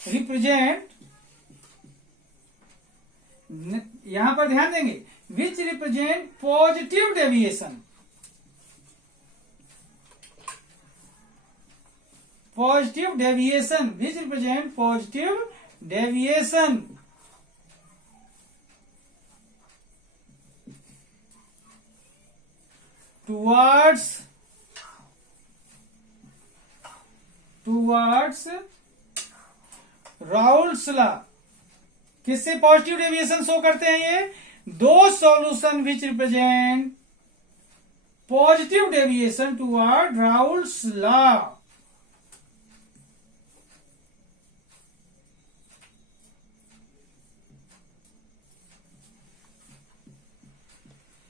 रिप्रेजेंट यहां पर ध्यान देंगे, which represent positive deviation, which represent positive deviation towards Raoult's law. किससे पॉजिटिव डेविएशन शो करते हैं ये? दो solution which represent positive deviation toward Raoult's law.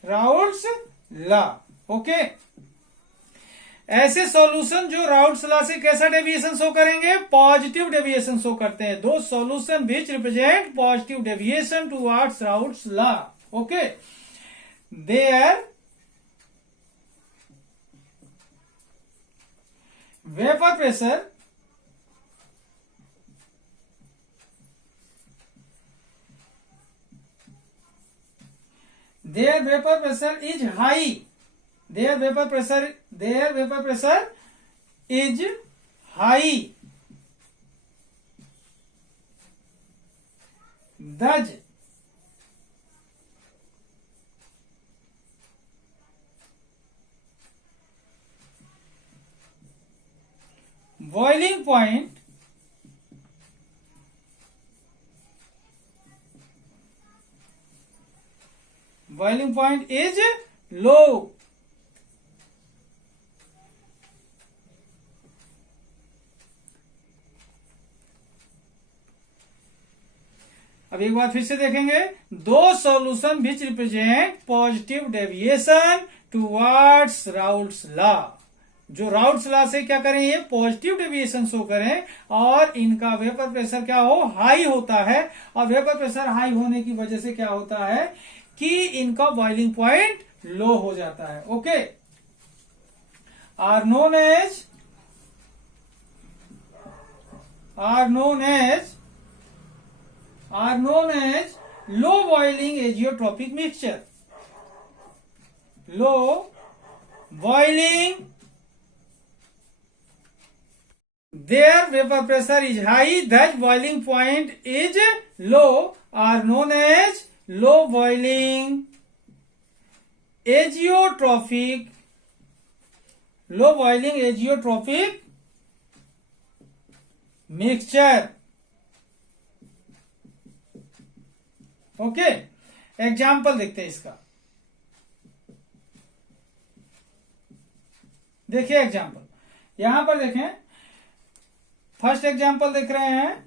Raoult's law, okay. ऐसे सॉल्यूशन जो राउल्स लॉ से कैसा डेविएशन शो करेंगे? पॉजिटिव डेविएशन शो करते हैं। दो solution which represent positive deviation towards Raoult's law, okay. Their vapour pressure is high. Their vapor pressure is high. Thus, boiling point is low. अब एक बार फिर से देखेंगे, दो solution which represent positive deviation towards Raoult's law. जो Raoult's law से क्या करें? ये पॉजिटिव डेविएशन शो करें और इनका वेपर प्रेशर क्या हो? हाई होता है। और वेपर प्रेशर हाई होने की वजह से क्या होता है कि इनका बॉइलिंग पॉइंट लो हो जाता है, okay. Are known as low boiling azeotropic mixture. Low boiling, their vapor pressure is high, thus boiling point is low, are known as low boiling azeotropic mixture, okay. Example देखते हैं इसका। देखिए example यहां पर देखें, फर्स्ट एग्जाम्पल देख रहे हैं,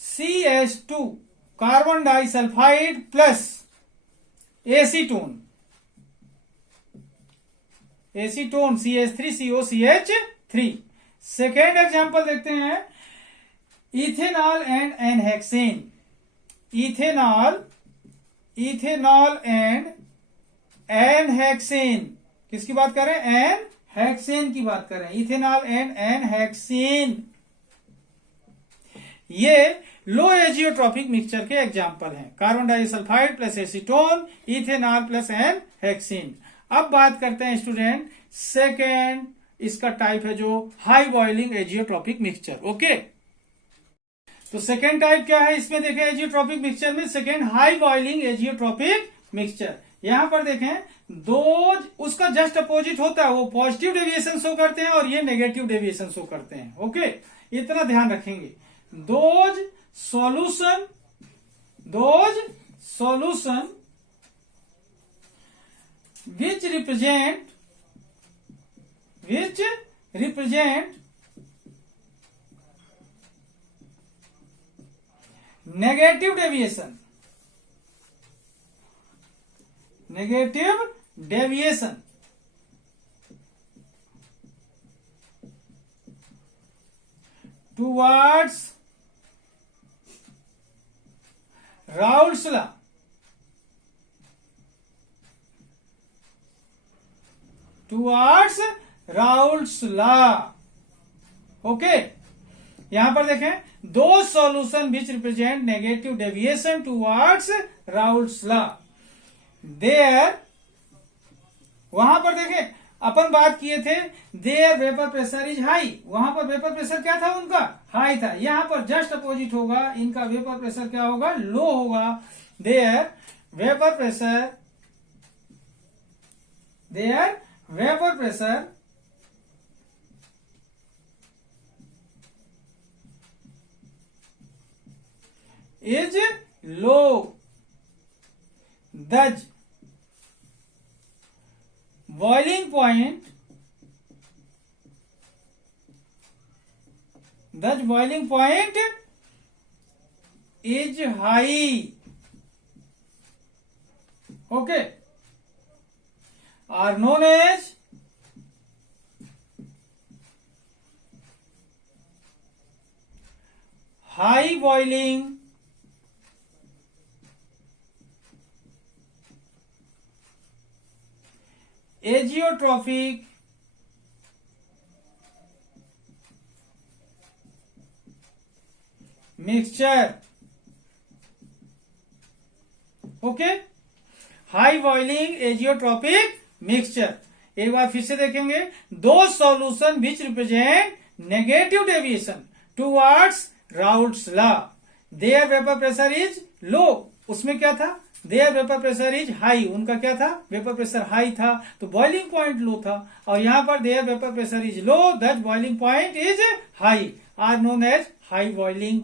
CH2 carbon disulphide plus acetone CH3COCH3। Second example देखते हैं, इथेनॉल एंड एनहेक्सेन। इथेनॉल एंड एनहेक्सेन, किसकी बात कर रहे हैं? एनहेक्सेन की बात कर रहे हैं। इथेनॉल एंड एनहेक्सेन ये लो एजियोट्रॉपिक मिक्सचर के एग्जाम्पल हैं। Carbon disulphide plus acetone, ethanol plus n hexane. अब बात करते हैं स्टूडेंट सेकेंड, इसका टाइप है जो high boiling azeotropic mixture, okay. तो सेकेंड टाइप क्या है इसमें देखें, एजियोट्रॉपिक मिक्सचर में second high boiling azeotropic mixture. यहां पर देखें, दो उसका जस्ट अपोजिट होता है, वो पॉजिटिव डेविएशन शो करते हैं और ये नेगेटिव डेविएशन शो करते हैं, ओके। इतना ध्यान रखेंगे। Those solution which represent negative deviation negative deviation towards Raoult's law, towards Raoult's law. Okay, यहां पर देखें, दो solution which represent negative deviation towards Raoult's law, their, वहां पर देखें अपन बात किए थे their vapour pressure is high, वहां पर वेपर प्रेशर क्या था उनका, हाई था। यहां पर जस्ट अपोजिट होगा, इनका वेपर प्रेशर क्या होगा, लो होगा। Their vapour pressure, their vapour pressure is low, thus boiling point, thus boiling point is high. Okay, are known as high boiling azeotropic mixture. Okay, high boiling azeotropic mixture. एक बार फिर से देखेंगे, दो solution which represent negative deviation towards Raoult's law, their vapour pressure is low, उसमें क्या था, their vapour pressure is high, उनका क्या था, वेपर प्रेशर हाई था, तो बॉइलिंग पॉइंट लो था। और यहां पर their vapour pressure is low, that boiling point is high, are known as high boiling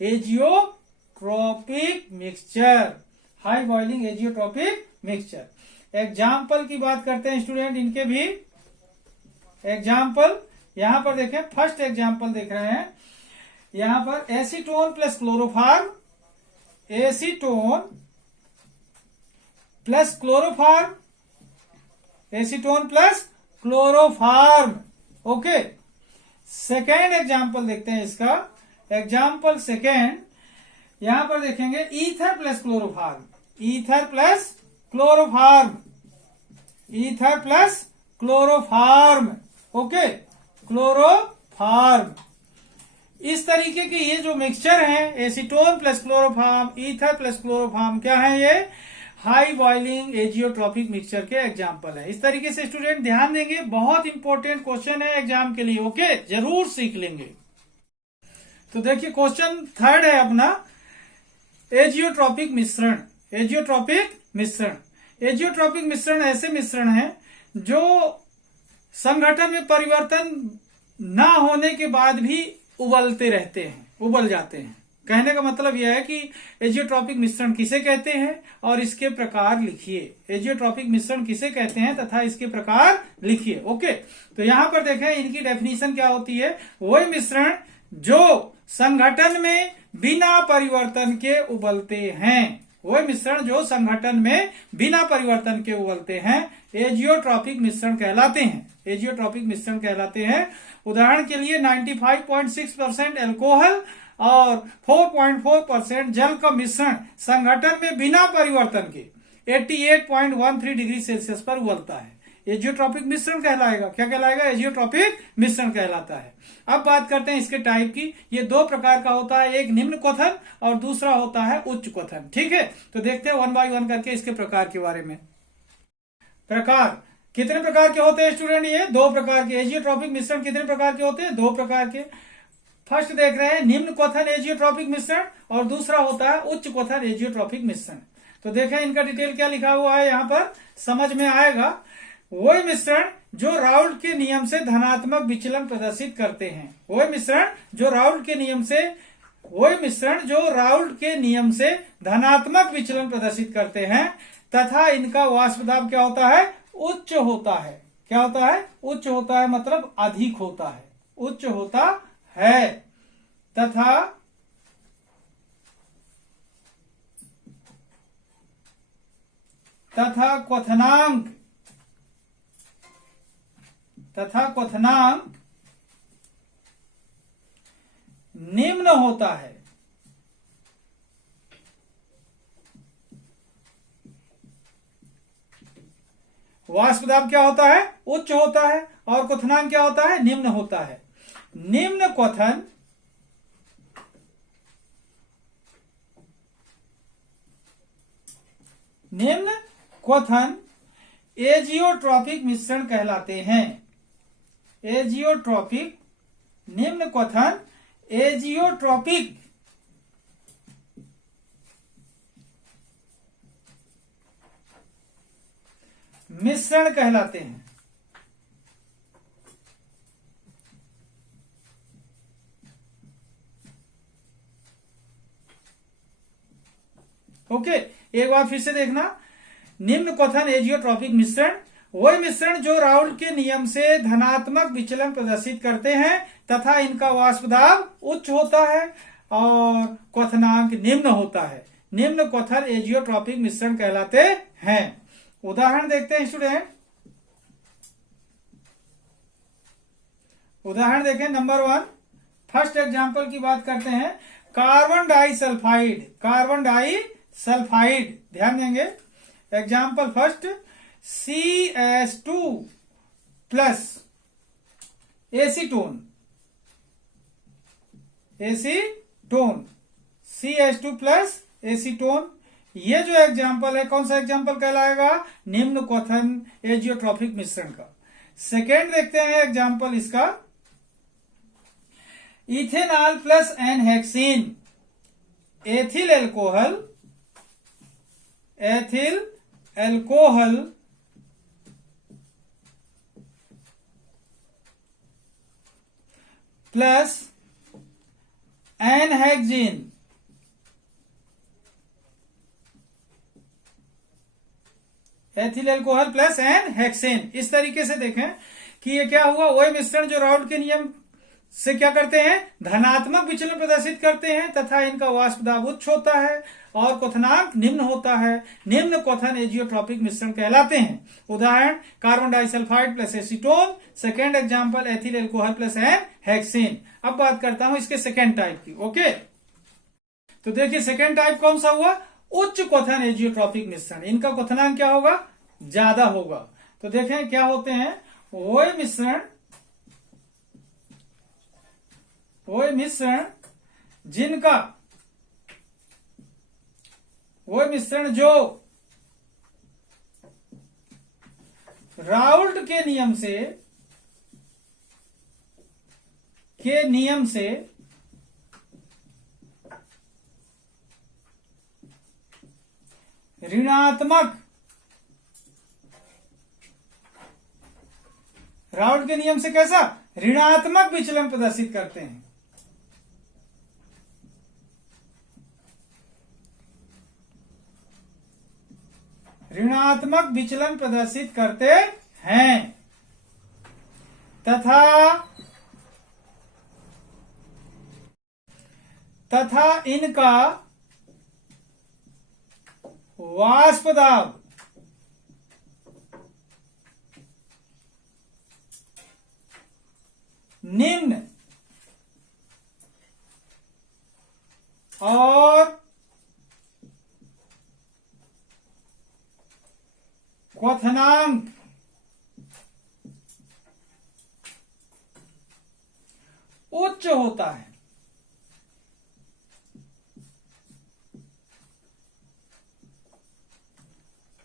azeotropic mixture, high boiling azeotropic mixture. Example की बात करते हैं स्टूडेंट, इनके भी एग्जाम्पल यहां पर देखें। फर्स्ट एग्जाम्पल देख रहे हैं यहां पर, acetone plus chloroform, acetone plus chloroform, acetone plus chloroform. Okay, second example देखते हैं इसका। एग्जाम्पल सेकेंड, यहां पर देखेंगे ether plus chloroform, ether plus chloroform, ether plus chloroform. Okay, chloroform. इस तरीके के ये जो मिक्सचर है, acetone plus chloroform, ether plus chloroform, क्या है ये, हाई बॉइलिंग एजियोट्रॉपिक मिक्सचर के एग्जाम्पल है। इस तरीके से स्टूडेंट ध्यान देंगे, बहुत इंपॉर्टेंट क्वेश्चन है एग्जाम के लिए। ओके, जरूर सीख लेंगे। तो देखिए क्वेश्चन थर्ड है अपना, एजियोट्रॉपिक मिश्रण, एजियोट्रॉपिक मिश्रण। एजियोट्रॉपिक मिश्रण ऐसे मिश्रण है जो संगठन में परिवर्तन ना होने के बाद भी उबलते रहते हैं, उबल जाते हैं। कहने का मतलब यह है कि एजियोट्रॉपिक मिश्रण किसे कहते हैं और इसके प्रकार लिखिए। एजियोट्रॉपिक मिश्रण किसे कहते हैं तथा इसके प्रकार लिखिए। ओके, तो यहां पर देखें इनकी डेफिनेशन क्या होती है, वही मिश्रण जो संगठन में बिना परिवर्तन के उबलते हैं, वही मिश्रण जो संगठन में बिना परिवर्तन के उबलते हैं, एजियोट्रॉपिक मिश्रण कहलाते हैं, एजियोट्रॉपिक मिश्रण कहलाते हैं। उदाहरण के लिए 95.6% अल्कोहल और 4.4% जल का मिश्रण संगठन में बिना परिवर्तन के 88.13 डिग्री सेल्सियस पर उबलता है, एजियोट्रॉपिक मिश्रण कहलाएगा। क्या कहलाएगा, एजियोट्रॉपिक मिश्रण कहलाता है। अब बात करते हैं इसके टाइप की। ये दो प्रकार का होता है, एक निम्न क्वथन और दूसरा होता है उच्च क्वथन। ठीक है, तो देखते हैं वन बाय वन करके इसके प्रकार के बारे में। प्रकार कितने प्रकार के होते हैं स्टूडेंट, ये दो प्रकार के। एजियोट्रॉपिक मिश्रण कितने प्रकार के होते हैं, दो प्रकार के। फर्स्ट देख रहे हैं निम्न क्वथन एजियोट्रॉपिक मिश्रण और दूसरा होता है उच्च क्वथन एजियोट्रॉपिक मिश्रण। तो देखें इनका डिटेल क्या लिखा हुआ है, यहां पर समझ में आएगा। वही मिश्रण जो राउल्ट के नियम से धनात्मक विचलन प्रदर्शित करते हैं, वही मिश्रण जो राउल्ट के नियम से, वही मिश्रण जो राउल्ट के नियम से धनात्मक विचलन प्रदर्शित करते हैं तथा इनका वाष्प दाब क्या होता है, उच्च होता है। क्या होता है, उच्च होता है, मतलब अधिक होता है, उच्च होता है तथा तथा क्वथनांक निम्न होता है। वाष्प दाब क्या होता है? उच्च होता है, और क्वथनांक क्या होता है? निम्न होता है। निम्न क्वथन एजियोट्रॉपिक मिश्रण कहलाते हैं। एजियोट्रॉपिक, निम्न क्वथन एजियोट्रॉपिक मिश्रण कहलाते हैं। ओके, एक बार फिर से देखना। निम्न क्वथन एजियोट्रॉपिक मिश्रण वही मिश्रण जो राउल्ट के नियम से धनात्मक विचलन प्रदर्शित करते हैं तथा इनका वाष्प दाब उच्च होता है और क्वथनांक निम्न होता है। निम्न क्वथन एजियोट्रॉपिक मिश्रण कहलाते हैं। उदाहरण देखते हैं स्टूडेंट। उदाहरण देखें नंबर 1। फर्स्ट एग्जांपल की बात करते हैं। कार्बन डाइसल्फाइड, ध्यान देंगे। Example first, CH2 plus acetone, CH2 plus acetone. ये जो एग्जांपल है, कौन सा एग्जांपल कहलाएगा? निम्न क्वथन एजियोट्रॉपिक मिश्रण का। सेकेंड देखते हैं एग्जांपल इसका, ethanol plus n hexane, ethyl alcohol plus n hexane, ethyl alcohol plus n hexane. इस तरीके से देखें कि ये क्या हुआ? वही मिश्रण जो राउल्ट के नियम से क्या करते हैं? धनात्मक विचलन प्रदर्शित करते हैं तथा इनका वाष्प दाब उच्च होता है और क्वथनांक निम्न होता है। निम्न क्वथन एजियोट्रॉपिक मिश्रण कहलाते हैं। उदाहरण, carbon disulphide plus acetone. Second example, ethyl alcohol plus n hexane. अब बात करता हूं इसके सेकेंड टाइप की। ओके, तो देखिए सेकेंड टाइप कौन सा हुआ? उच्च क्वथन एजियोट्रॉपिक मिश्रण। इनका क्वथनांक क्या होगा? ज्यादा होगा। तो देखें क्या होते हैं। वही मिश्रण जो राउल्ट के नियम से ऋणात्मक, राउल्ट के नियम से कैसा? ऋणात्मक विचलन प्रदर्शित करते हैं। ऋणात्मक विचलन प्रदर्शित करते हैं तथा इनका वाष्प दाब निम्न और क्वथनांक उच्च होता है।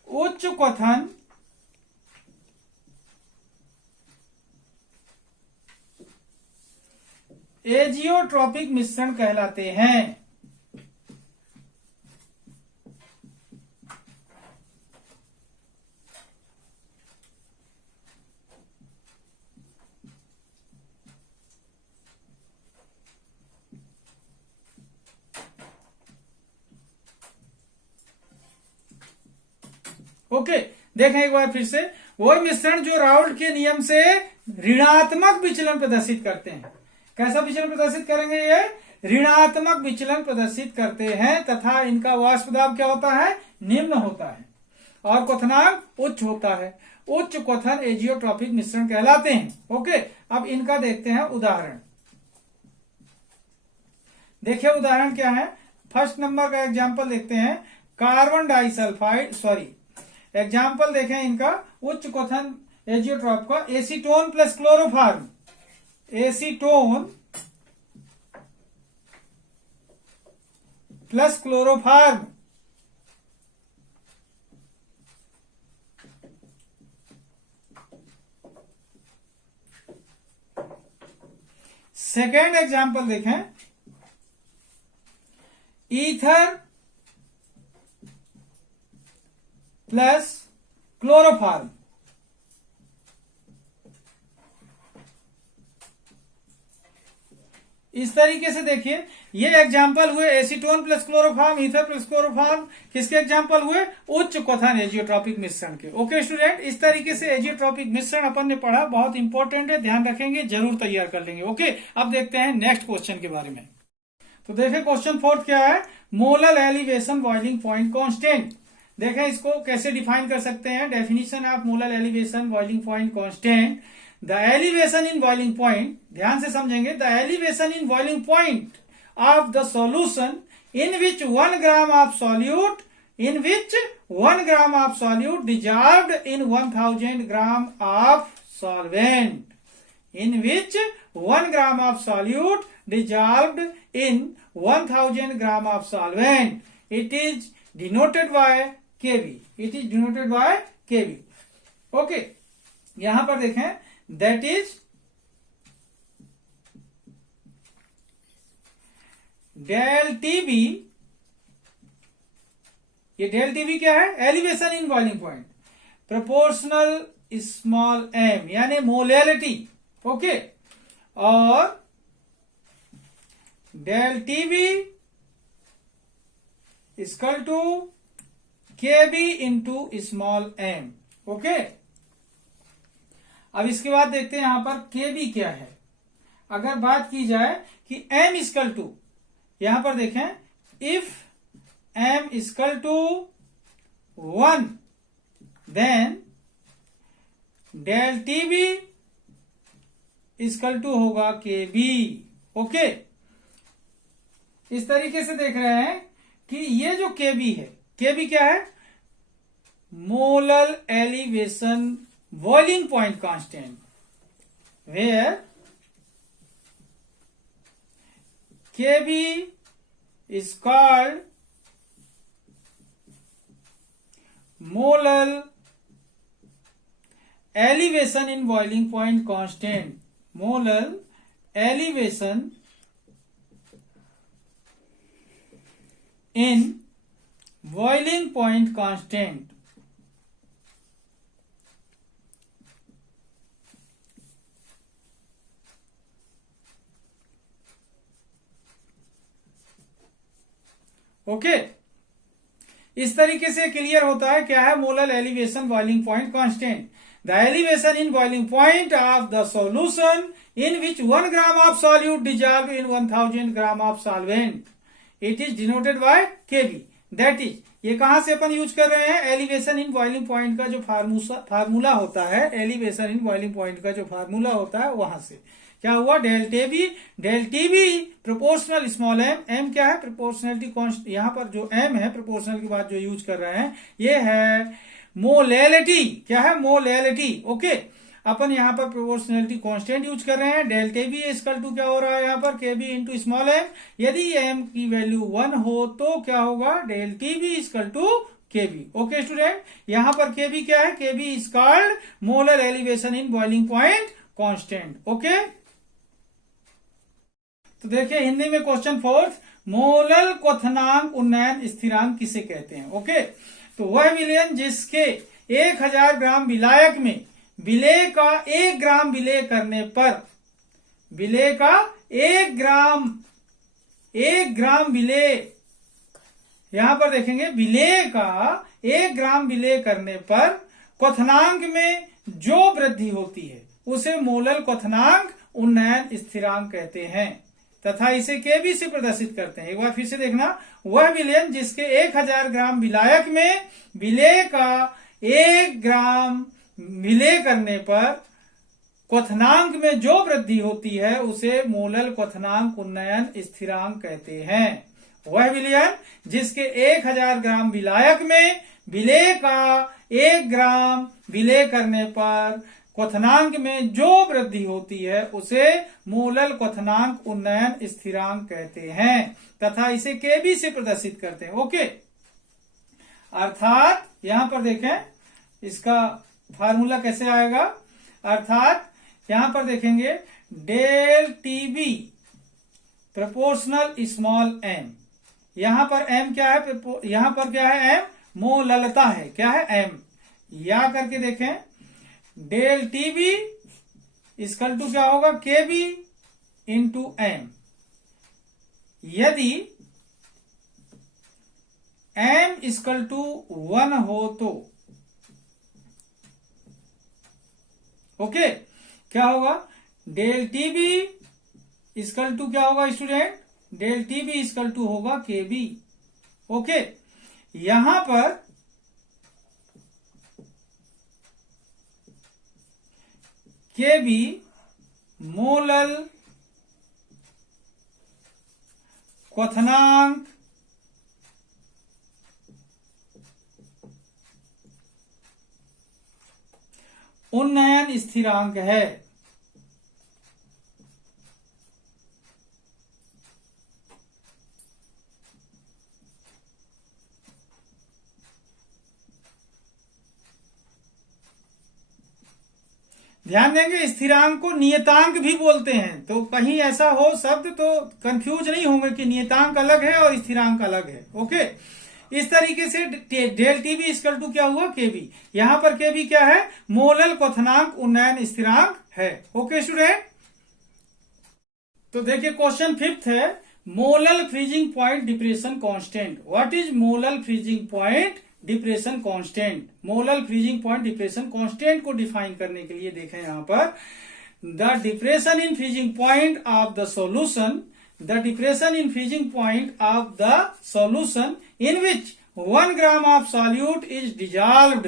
उच्च क्वथन एजियोट्रॉपिक मिश्रण कहलाते हैं। ओके, देखें एक बार फिर से। वही मिश्रण जो राउल्ट के नियम से ऋणात्मक विचलन प्रदर्शित करते हैं। कैसा विचलन प्रदर्शित करेंगे? ये ऋणात्मक विचलन प्रदर्शित करते हैं तथा इनका वाष्प दाब क्या होता है? निम्न होता है। और क्वथनांक उच्च होता है। उच्च क्वथन एजियोट्रॉपिक मिश्रण कहलाते हैं। ओके, अब इनका देखते हैं उदाहरण। देखिए उदाहरण क्या है। फर्स्ट नंबर का एग्जाम्पल देखते हैं, कार्बन डाइसल्फाइड, एग्जाम्पल देखें इनका उच्च क्वथन एजियोट्रॉप का, acetone plus chloroform. Acetone plus chloroform, second example देखें, ईथर प्लस क्लोरोफार्म। इस तरीके से देखिए ये एग्जाम्पल हुए acetone plus chloroform, ether plus chloroform, किसके एग्जाम्पल हुए? उच्च क्वथन एजियोट्रॉपिक मिश्रण के। ओके स्टूडेंट, इस तरीके से एजियोट्रॉपिक मिश्रण अपन ने पढ़ा, बहुत इंपॉर्टेंट है, ध्यान रखेंगे, जरूर तैयार कर लेंगे। ओके, अब देखते हैं नेक्स्ट क्वेश्चन के बारे में। तो देखें क्वेश्चन फोर्थ क्या है, molal elevation boiling point constant. देखें इसको कैसे डिफाइन कर सकते हैं, definition of molal elevation boiling point constant. The elevation in boiling point, ध्यान से समझेंगे, the elevation in boiling point of the solution in which 1 gram of solute dissolved in 1000 gram of solvent, in which 1 gram of solute dissolved in 1000 gram of solvent, it is denoted by kb, it is denoted by kb। Okay, यहां पर देखें, that is del T B, ये del T B क्या है? Elevation in boiling point, proportional small M यानी molality. Okay, और del TB equal to K B into small M. Okay, अब इसके बाद देखते हैं यहां पर के बी क्या है। अगर बात की जाए कि एम इक्वल टू, यहां पर देखें, if m equal to 1 then del TB equal to होगा के बी। ओके, इस तरीके से देख रहे हैं कि ये जो के बी है, के बी क्या है? Molal elevation boiling point constant, where Kb is called molar elevation in boiling point constant, molar elevation in boiling point constant। Okay, इस तरीके से क्लियर होता है क्या है molal elevation boiling point constant. The elevation in boiling point of the solution in which 1 gram of solute dissolve in 1000 gram of solvent, it is denoted bye KB. That is, ये कहां से अपन use कर रहे हैं? Elevation in boiling point का जो formula होता है, एलिवेशन इन बॉइलिंग पॉइंट का जो फार्मूला होता है वहां से क्या हुआ? Del T B proportional small M, M क्या है? Proportionality constant. यहां पर जो एम है प्रोपोर्शनल के बाद जो यूज कर रहे हैं ये है मोलैलिटी। क्या है? मोलैलिटी। ओके, अपन यहां पर प्रोपोर्शनलिटी कांस्टेंट यूज कर रहे हैं। डेल टीबी इक्वल टू क्या हो रहा है यहां पर? K b into small m. यदि एम की वैल्यू 1 हो तो क्या होगा? Del TB equal to K b. Okay student, यहां पर केबी क्या है? K b is called molar elevation in boiling point constant. Okay, तो देखिए हिंदी में क्वेश्चन फोर्थ, मोलल क्वथनांक उन्नयन स्थिरांक किसे कहते हैं? ओके, तो वह विलयन जिसके 1000 ग्राम विलायक में विलेय का 1 ग्राम विलेय करने पर, विलेय का 1 ग्राम विलेय, यहां पर देखेंगे विलेय का 1 ग्राम विलेय करने पर क्वथनांक में जो वृद्धि होती है उसे मोलल क्वथनांक उन्नयन स्थिरांक कहते हैं। तथा इसे केबी से प्रदर्शित करते हैं। एक बार फिर से देखना, वह विलयन जिसके 1000 ग्राम विलायक में विलेय का 1 ग्राम विलेय करने पर क्वथनांक में जो वृद्धि होती है उसे मोलल क्वथनांक उन्नयन स्थिरांक कहते हैं। वह विलयन जिसके 1000 ग्राम विलायक में विलेय का 1 ग्राम विलेय करने पर क्वथनांक में जो वृद्धि होती है उसे मोलल क्वथनांक उन्नयन स्थिरांक कहते हैं तथा इसे केबी से प्रदर्शित करते हैं। ओके, अर्थात यहां पर देखें इसका फार्मूला कैसे आएगा। अर्थात यहां पर देखेंगे del T B proportional small M, यहां पर एम क्या है, यहां पर क्या है, एम मोललता है, क्या है, एम। या करके देखें डेल टीबी इक्वल टू क्या होगा, केबी इंटू एम। यदि एम इक्वल टू 1 हो तो ओके क्या होगा, डेल टीबी इक्वल टू क्या होगा student, del TB equal to होगा केबी। ओके, यहां पर केबी मोलल क्वथनांक उन्नयन स्थिरांक है। ध्यान देंगे स्थिरांक को नियतांक भी बोलते हैं, तो कहीं ऐसा हो शब्द तो कंफ्यूज नहीं होंगे कि नियतांक अलग है और स्थिरांक अलग है। ओके, इस तरीके से डेल टीबी इक्वल टू क्या हुआ, केबी। यहां पर केबी क्या है, मोलल क्वथनांक उन्नयन स्थिरांक है। ओके स्टूडेंट, तो देखिए क्वेश्चन 5th है, molal freezing point depression constant. What is molal freezing point depression constant. Molal freezing point depression constant को डिफाइन करने के लिए देखें यहां पर, the depression in freezing point of the solution, the depression in freezing point of the solution in which 1 gram of solute is dissolved,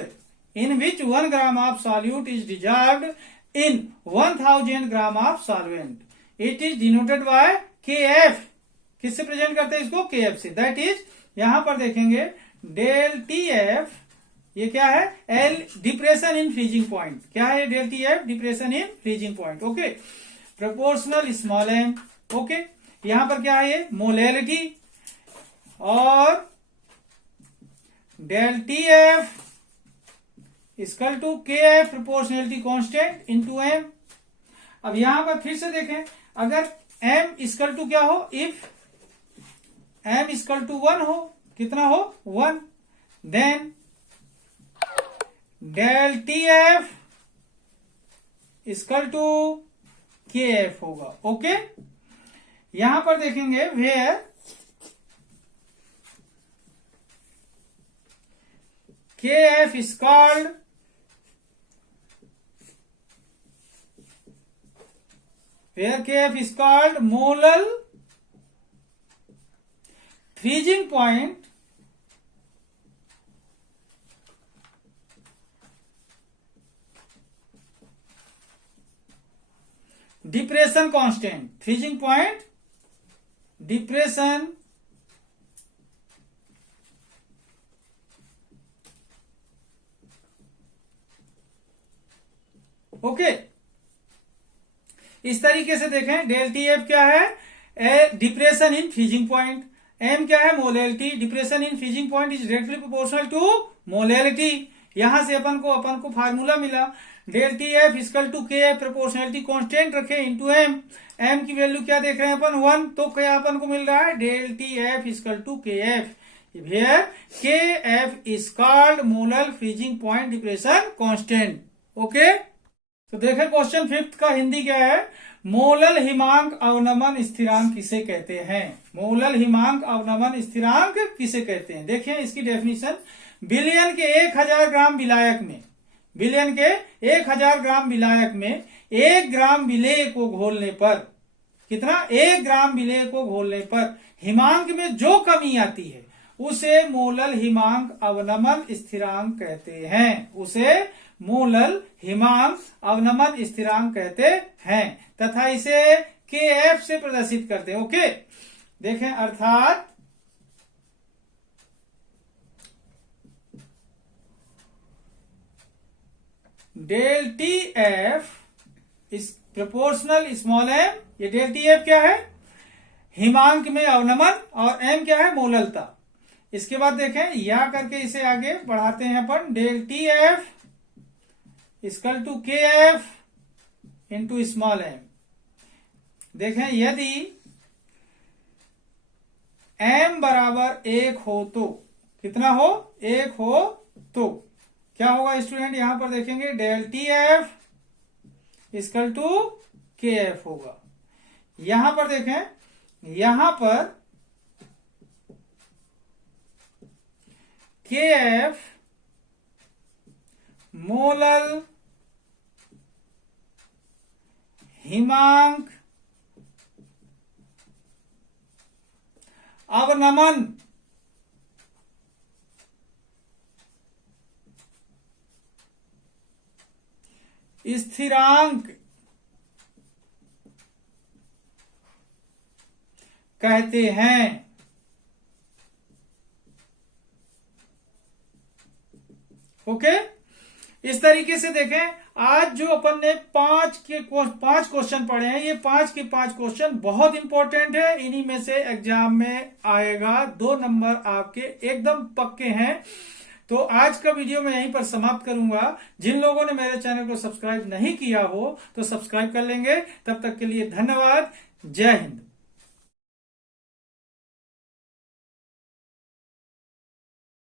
in which 1 gram of solute is dissolved in 1000 gram of solvent. It is denoted by Kf. किससे present करते हैं इसको, Kf से। That is यहां पर देखेंगे del Tf, ये क्या है, L depression in freezing point. क्या है del Tf, depression in freezing point. Okay, proportional small M. Okay, यहां पर क्या है, ये मोलैलिटी, और del Tf equal to Kf proportionality constant into M. अब यहां पर फिर से देखें, अगर m इक्वल टू क्या हो, इफ m इक्वल टू 1 हो, कितना हो, 1, then del Tf equal to Kf होगा। ओके, यहां पर देखेंगे where Kf is called molar freezing point depression constant, freezing point depression okay. इस तरीके से देखें, डेल Tf क्या है, depression in freezing point, m क्या है, molality, depression in freezing point is directly proportional to molality. यहां से अपन को फार्मूला मिला, del Tf equal to Kf proportionality constant रखे इनटू m। m की वैल्यू क्या देख रहे हैं अपन, 1, तो क्या अपन को मिल रहा है, del Tf equal to Kf। Here Kf is called molar freezing point depression constant. Okay, तो देखें क्वेश्चन 5th का हिंदी क्या है, मोलल हिमांक अवनमन स्थिरांक किसे कहते हैं। मोलल हिमांक अवनमन स्थिरांक किसे कहते हैं, देखिए इसकी डेफिनेशन, विलयन के 1000 ग्राम विलायक में, विलयन के 1000 ग्राम विलायक में 1 ग्राम विलेय को घोलने पर कितना, 1 ग्राम विलेय को घोलने पर हिमांक में जो कमी आती है उसे मोलल हिमांक अवनमन स्थिरांक कहते हैं, उसे मोलल हिमांक अवनमन स्थिरांक कहते हैं तथा इसे Kf से प्रदर्शित करते हैं। ओके, देखें, अर्थात डेल टी एफ इस प्रोपोर्शनल स्मॉल एम, ये डेल टी एफ क्या है, हिमांक में अवनमन, और एम क्या है, मोललता। इसके बाद देखें, या करके इसे आगे बढ़ाते हैं अपन, del T F equal to K F into small m. देखें, यदि m बराबर 1 हो तो, कितना हो, 1 हो तो क्या होगा स्टूडेंट, यहां पर देखेंगे del T F equal to K F होगा। यहां पर देखें, यहां पर के एफ मोलल हिमांक अवनमन स्थिरांक कहते हैं। ओके, इस तरीके से देखें, आज जो अपन ने 5 क्वेश्चन पढ़े हैं, ये 5 के 5 क्वेश्चन बहुत इंपॉर्टेंट है। इन्हीं में से एग्जाम में आएगा, 2 नंबर आपके एकदम पक्के हैं। तो आज का वीडियो मैं यहीं पर समाप्त करूंगा। जिन लोगों ने मेरे चैनल को सब्सक्राइब नहीं किया हो तो सब्सक्राइब कर लेंगे। तब तक के लिए धन्यवाद। जय हिंद।